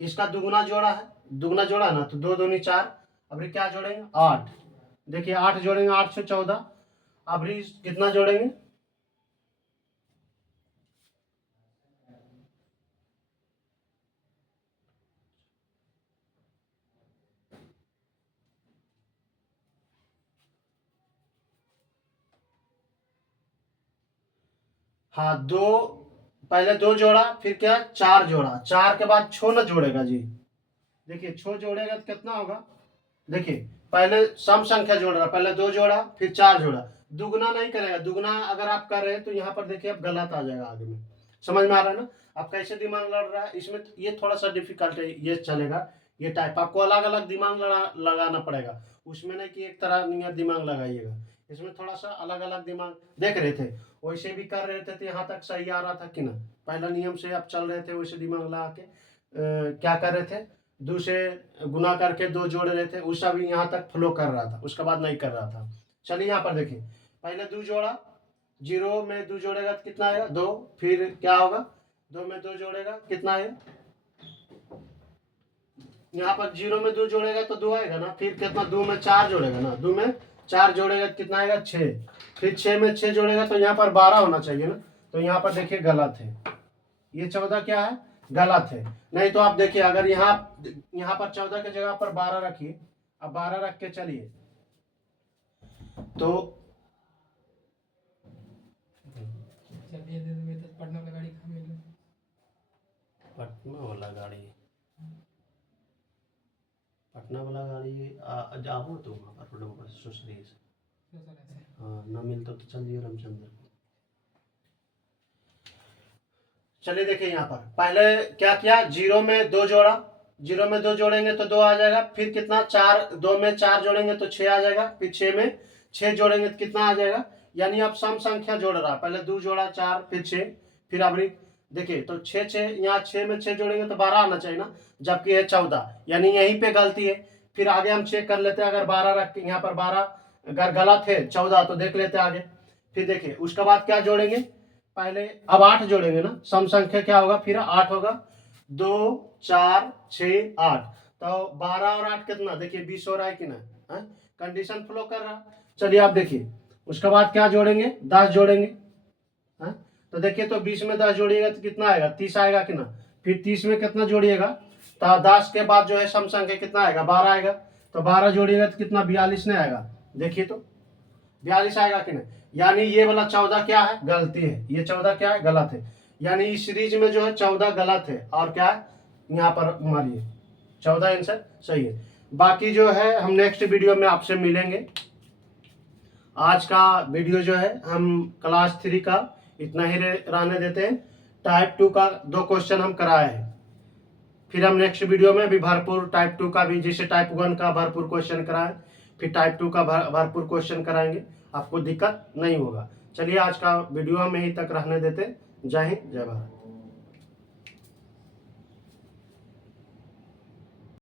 इसका दुगुना जोड़ा है, दुगुना जोड़ा ना तो 2 दूनी 4, अभी क्या जोड़ेंगे 8। देखिए 8 जोड़ेंगे, 8 से 14, अभी कितना जोड़ेंगे, हाँ 2, पहले 2 जोड़ा फिर क्या 4 जोड़ा, 4 के बाद 6 न जोड़ेगा जी। देखिए 6 जोड़ेगा तो कितना होगा, देखिए पहले सम संख्या जोड़ रहा, पहले 2 जोड़ा फिर 4 जोड़ा, दुगना नहीं करेगा। दुगना अगर आप कर रहे हैं तो यहाँ पर देखिए अब गलत आ जाएगा आगे में। समझ में आ रहा है ना, आप कैसे दिमाग लड़ रहा है इसमें, ये थोड़ा सा डिफिकल्ट है, ये चलेगा। ये टाइप आपको अलग अलग दिमाग लगाना पड़ेगा, उसमें नहीं कि एक तरह नियत दिमाग लगाइएगा। इसमें थोड़ा सा अलग अलग दिमाग देख रहे थे, वैसे भी कर रहे थे तो यहाँ तक सही आ रहा था कि ना। पहला नियम से आप चल रहे थे, वैसे दिमाग लगा के क्या कर रहे थे, 2 से गुना करके 2 जोड़ रहे थे, उसका भी यहाँ तक फ्लो कर रहा था, उसके बाद नहीं कर रहा था। चलिए यहाँ पर देखिए, पहले 2 जोड़ा, 0 में 2 जोड़ेगा तो कितना आएगा 2, फिर क्या होगा 2 में 2 जोड़ेगा कितना आएगा, यहाँ पर 0 में 2 जोड़ेगा तो 2 आएगा ना। फिर कितना 2 में 4 जोड़ेगा ना, 2 में 4 जोड़ेगा तो कितना आएगा 6, फिर 6 में 6 जोड़ेगा तो यहाँ पर 12 होना चाहिए ना। तो यहाँ पर देखिए गलत है, ये 14 क्या है, गलत है। नहीं तो आप देखिए अगर यहाँ पर 14 की जगह पर 12 रखिए, अब 12 रख के चलिए तो पटना वाला गाड़ी कहाँ मिली, पटना वाला गाड़ी, पटना वाला गाड़ी जाओ तो वहाँ पर रोड पर सुसरी से, हाँ ना मिलता तो चल दिए रामचंद्र। चलिए देखिए यहाँ पर पहले क्या किया, 0 में 2 जोड़ा, 0 में 2 जोड़ेंगे तो 2 आ जाएगा। फिर कितना 4, 2 में 4 जोड़ेंगे तो 6 आ जाएगा। फिर 6 में 6 जोड़ेंगे तो कितना आ जाएगा, यानी आप सम संख्या जोड़ रहा, पहले 2 जोड़ा 4 फिर 6, फिर अभी देखिए तो 6 6, यहाँ 6 में 6 जोड़ेंगे तो 12 आना चाहिए ना, जबकि है 14, यानी यहीं पे गलती है। फिर आगे हम चेक कर लेते हैं, अगर 12 रख के यहाँ पर 12 अगर गलत है 14 तो देख लेते हैं आगे। फिर देखिए उसके बाद क्या जोड़ेंगे, पहले अब 8 जोड़ेंगे ना, सम संख्या क्या होगा फिर 8 होगा, 2 4 6 8, तो 12 और 8 कितना, देखिए 20 हो रहा है कि ना, कंडीशन फ्लो कर रहा। चलिए आप देखिए उसके बाद क्या जोड़ेंगे, 10 जोड़ेंगे, है? तो देखिए तो 20 में 10 जोड़िएगा तो कितना आएगा 30 आएगा कि ना। फिर 30 में कितना जोड़िएगा, तो 10 के बाद जो है सम संख्या कितना आएगा 12 आएगा, तो 12 जोड़िएगा तो कितना 42 नहीं आएगा, देखिए तो 42 आएगा कि नहीं। यानी ये वाला 14 क्या है, गलती है, ये 14 क्या है, गलत है। यानी इस सीरीज में जो है 14 गलत है, और क्या है यहाँ पर मारिए 14 आंसर सही है। बाकी जो है हम नेक्स्ट वीडियो में आपसे मिलेंगे। आज का वीडियो जो है हम क्लास 3 का इतना ही रहने देते हैं। टाइप 2 का 2 क्वेश्चन हम कराए हैं, फिर हम नेक्स्ट वीडियो में भी भरपूर टाइप 2 का भी, जैसे टाइप 1 का भरपूर क्वेश्चन कराएं, फिर टाइप 2 का भरपूर क्वेश्चन कराएंगे, आपको दिक्कत नहीं होगा। चलिए आज का वीडियो हम यहीं तक रहने देते। जय हिंद जय भारत।